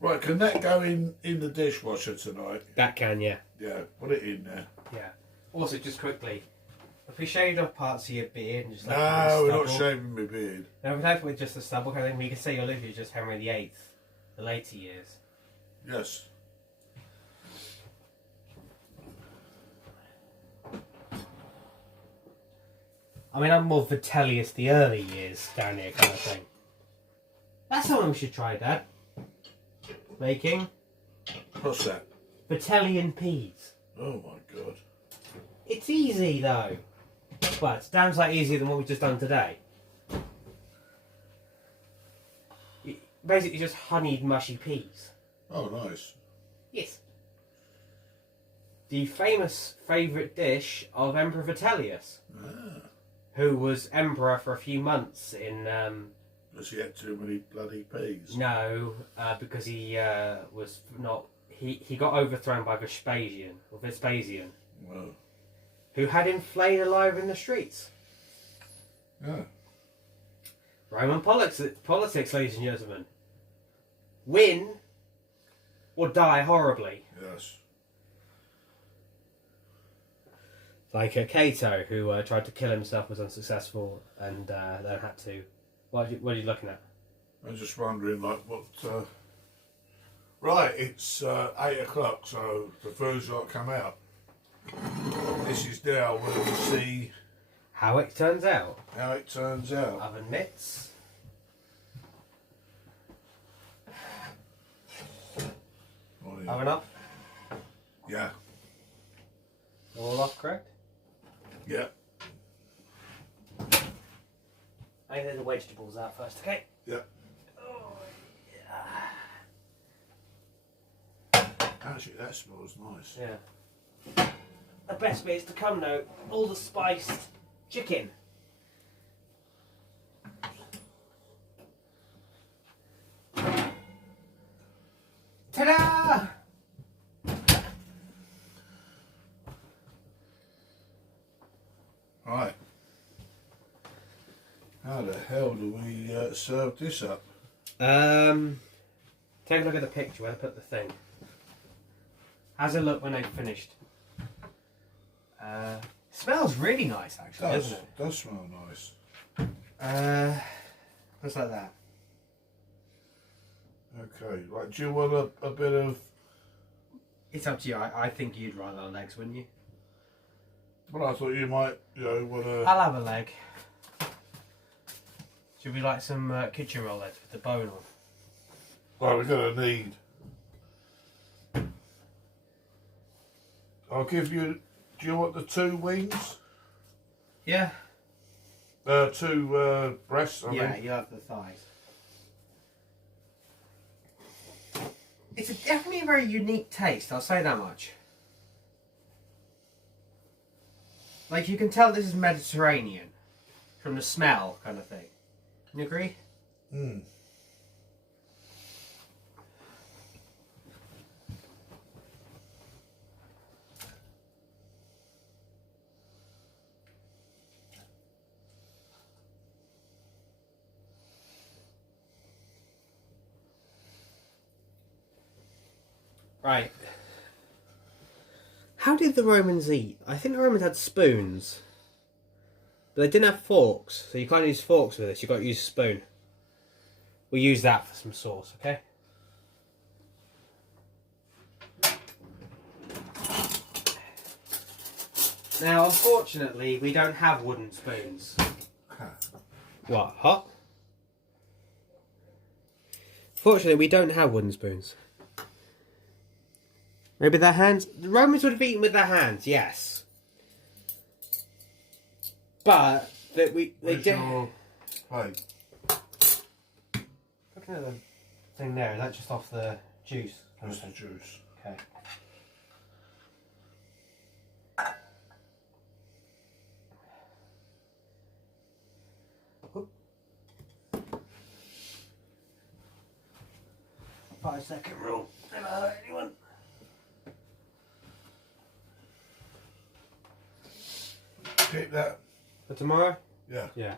Right, can that go in the dishwasher tonight? That can, yeah. Yeah, put it in there. Yeah. Also, just quickly, if we shaved off parts of your beard and just left No, it we're with not stubble, shaving my beard. no, if we left it with just the stubble kind of thing, we could say Olivia's just Henry VIII, the later years. Yes. I mean, I'm more Vitellius the early years down here kind of thing. That's something we should try, Dad. Making What's that? Vitellian peas. Oh my God. It's easy though. Well, it's damn sight easier than what we've just done today. Basically just honeyed mushy peas. Oh, nice. Yes. The famous favourite dish of Emperor Vitellius, who was emperor for a few months in... Does he had too many bloody peas? No, because he was not... He got overthrown by Vespasian, Well, who had him flayed alive in the streets. yeah. Roman politics, ladies and gentlemen. Win or die horribly. Yes. Like Cato, who tried to kill himself, was unsuccessful, and then had to... What are you looking at? I'm just wondering, like, what... Right, it's 8 o'clock, so the food's got to come out. This is now where we see How it turns out. how it turns out. Oven mitts. Oh, yeah. Oven off. Yeah. All off, correct? Yeah. I get the vegetables out first, okay? Yeah. Oh, Actually, that smells nice. yeah. The best bit is to come though, all the spiced chicken. Ta-da! Right. How the hell do we serve this up? Take a look at the picture where I put the thing. How's it look when they've finished? Smells really nice actually, doesn't it? Does smell nice. Looks like that. Okay, like, do you want a bit of... It's up to you. I think you'd rather legs, wouldn't you? Well, I thought you might, you know, want to... I'll have a leg. Should we like some kitchen roll legs with the bone on? Well, we're going to need... I'll give you... Do you want the 2 wings? Yeah. 2 breasts, I Yeah, mean. you have the thighs. It's definitely a very unique taste, I'll say that much. Like, you can tell this is Mediterranean from the smell kind of thing. Can you agree? Mm. Right. How did the Romans eat? I think the Romans had spoons. But they didn't have forks, so you can't use forks with this, you've got to use a spoon. We'll use that for some sauce, okay? Now, unfortunately, we don't have wooden spoons. What, hot? Fortunately, we don't have wooden spoons. Maybe their hands? The Romans would have eaten with their hands, yes. But that they Where's did. your plate? Looking at the thing there, is that just off the juice? Just the juice. Okay. Whoop. 5-second rule. Never hurt anyone. Keep that. For tomorrow? Yeah. Yeah.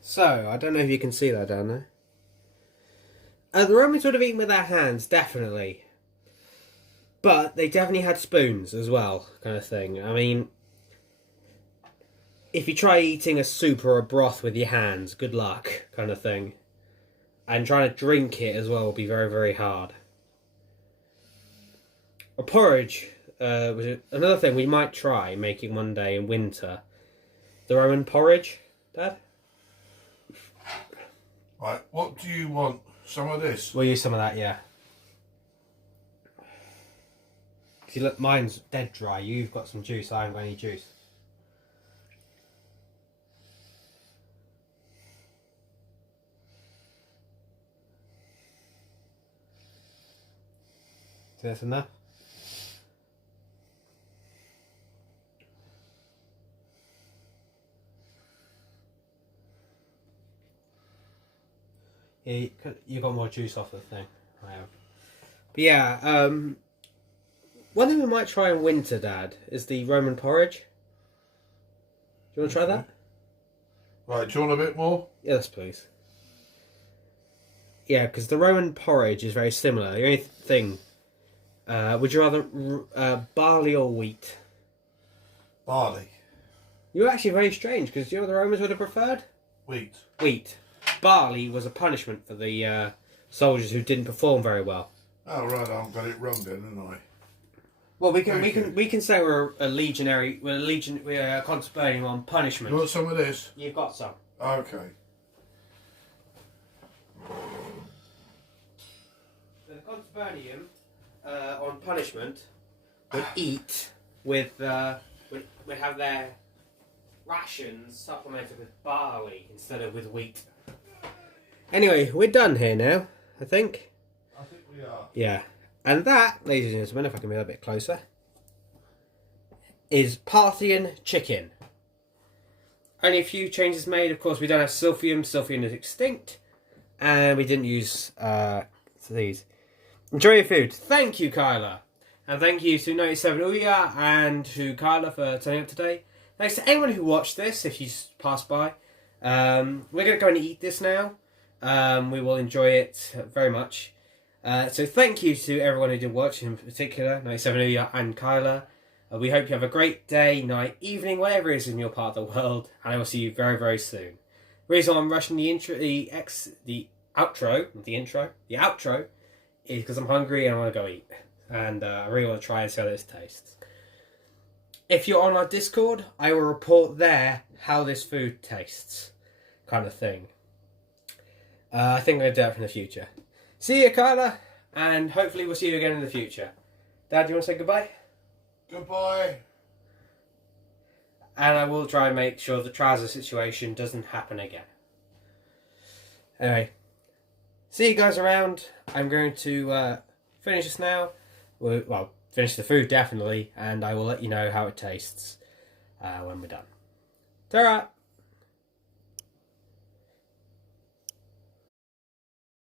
So, I don't know if you can see that down there. The Romans would have eaten with their hands, definitely. But they definitely had spoons as well, kind of thing. I mean, if you try eating a soup or a broth with your hands, good luck, kind of thing. And trying to drink it as well will be very, very hard. A porridge was another thing we might try making one day in winter. The Roman porridge, Dad? Right, what do you want? Some of this? We'll use some of that, yeah. See, look, mine's dead dry. You've got some juice. I haven't got any juice. So that's enough. Yeah, you got more juice off the thing. I have. But yeah, one thing we might try in winter, Dad, is the Roman porridge. Do you want to try that? Right, do you want a bit more? Yes, please. Yeah, because the Roman porridge is very similar. The only thing, would you rather barley or wheat? Barley. You're actually very strange, because you know what the Romans would have preferred? Wheat. Wheat. barley was a punishment for the soldiers who didn't perform very well. Oh right, I've got it wrong then, haven't I? Well, we can say we're a legionary. We're concentrating on punishment. You want some of this? You've got some. Okay. The Contubernium on punishment would eat with would have their rations supplemented with barley instead of with wheat. Anyway, we're done here now, I think. I think we are. Yeah. And that, ladies and gentlemen, if I can be a bit closer, is Parthian chicken. Only a few changes made. Of course, we don't have Silphium. Silphium is extinct. And we didn't use these. Enjoy your food. Thank you, Kyla. And thank you to 97 Ouya and to Kyla for turning up today. Thanks to anyone who watched this, if you passed by. We're going to go and eat this now. We will enjoy it very much. So thank you to everyone who did watch, in particular 97 Ouya and Kyla. We hope you have a great day, night, evening, whatever it is in your part of the world. And I will see you very, very soon. The reason I'm rushing the outro is because I'm hungry and I want to go eat. And I really want to try and see how this tastes. If you're on our Discord, I will report there how this food tastes. Kind of thing. I think I'm going to do that in the future. See you, Kyla. And hopefully we'll see you again in the future. Dad, do you want to say goodbye? Goodbye. And I will try and make sure the trouser situation doesn't happen again. Anyway. See you guys around. I'm going to finish this now. Well, finish the food definitely, and I will let you know how it tastes when we're done. Ta-ra!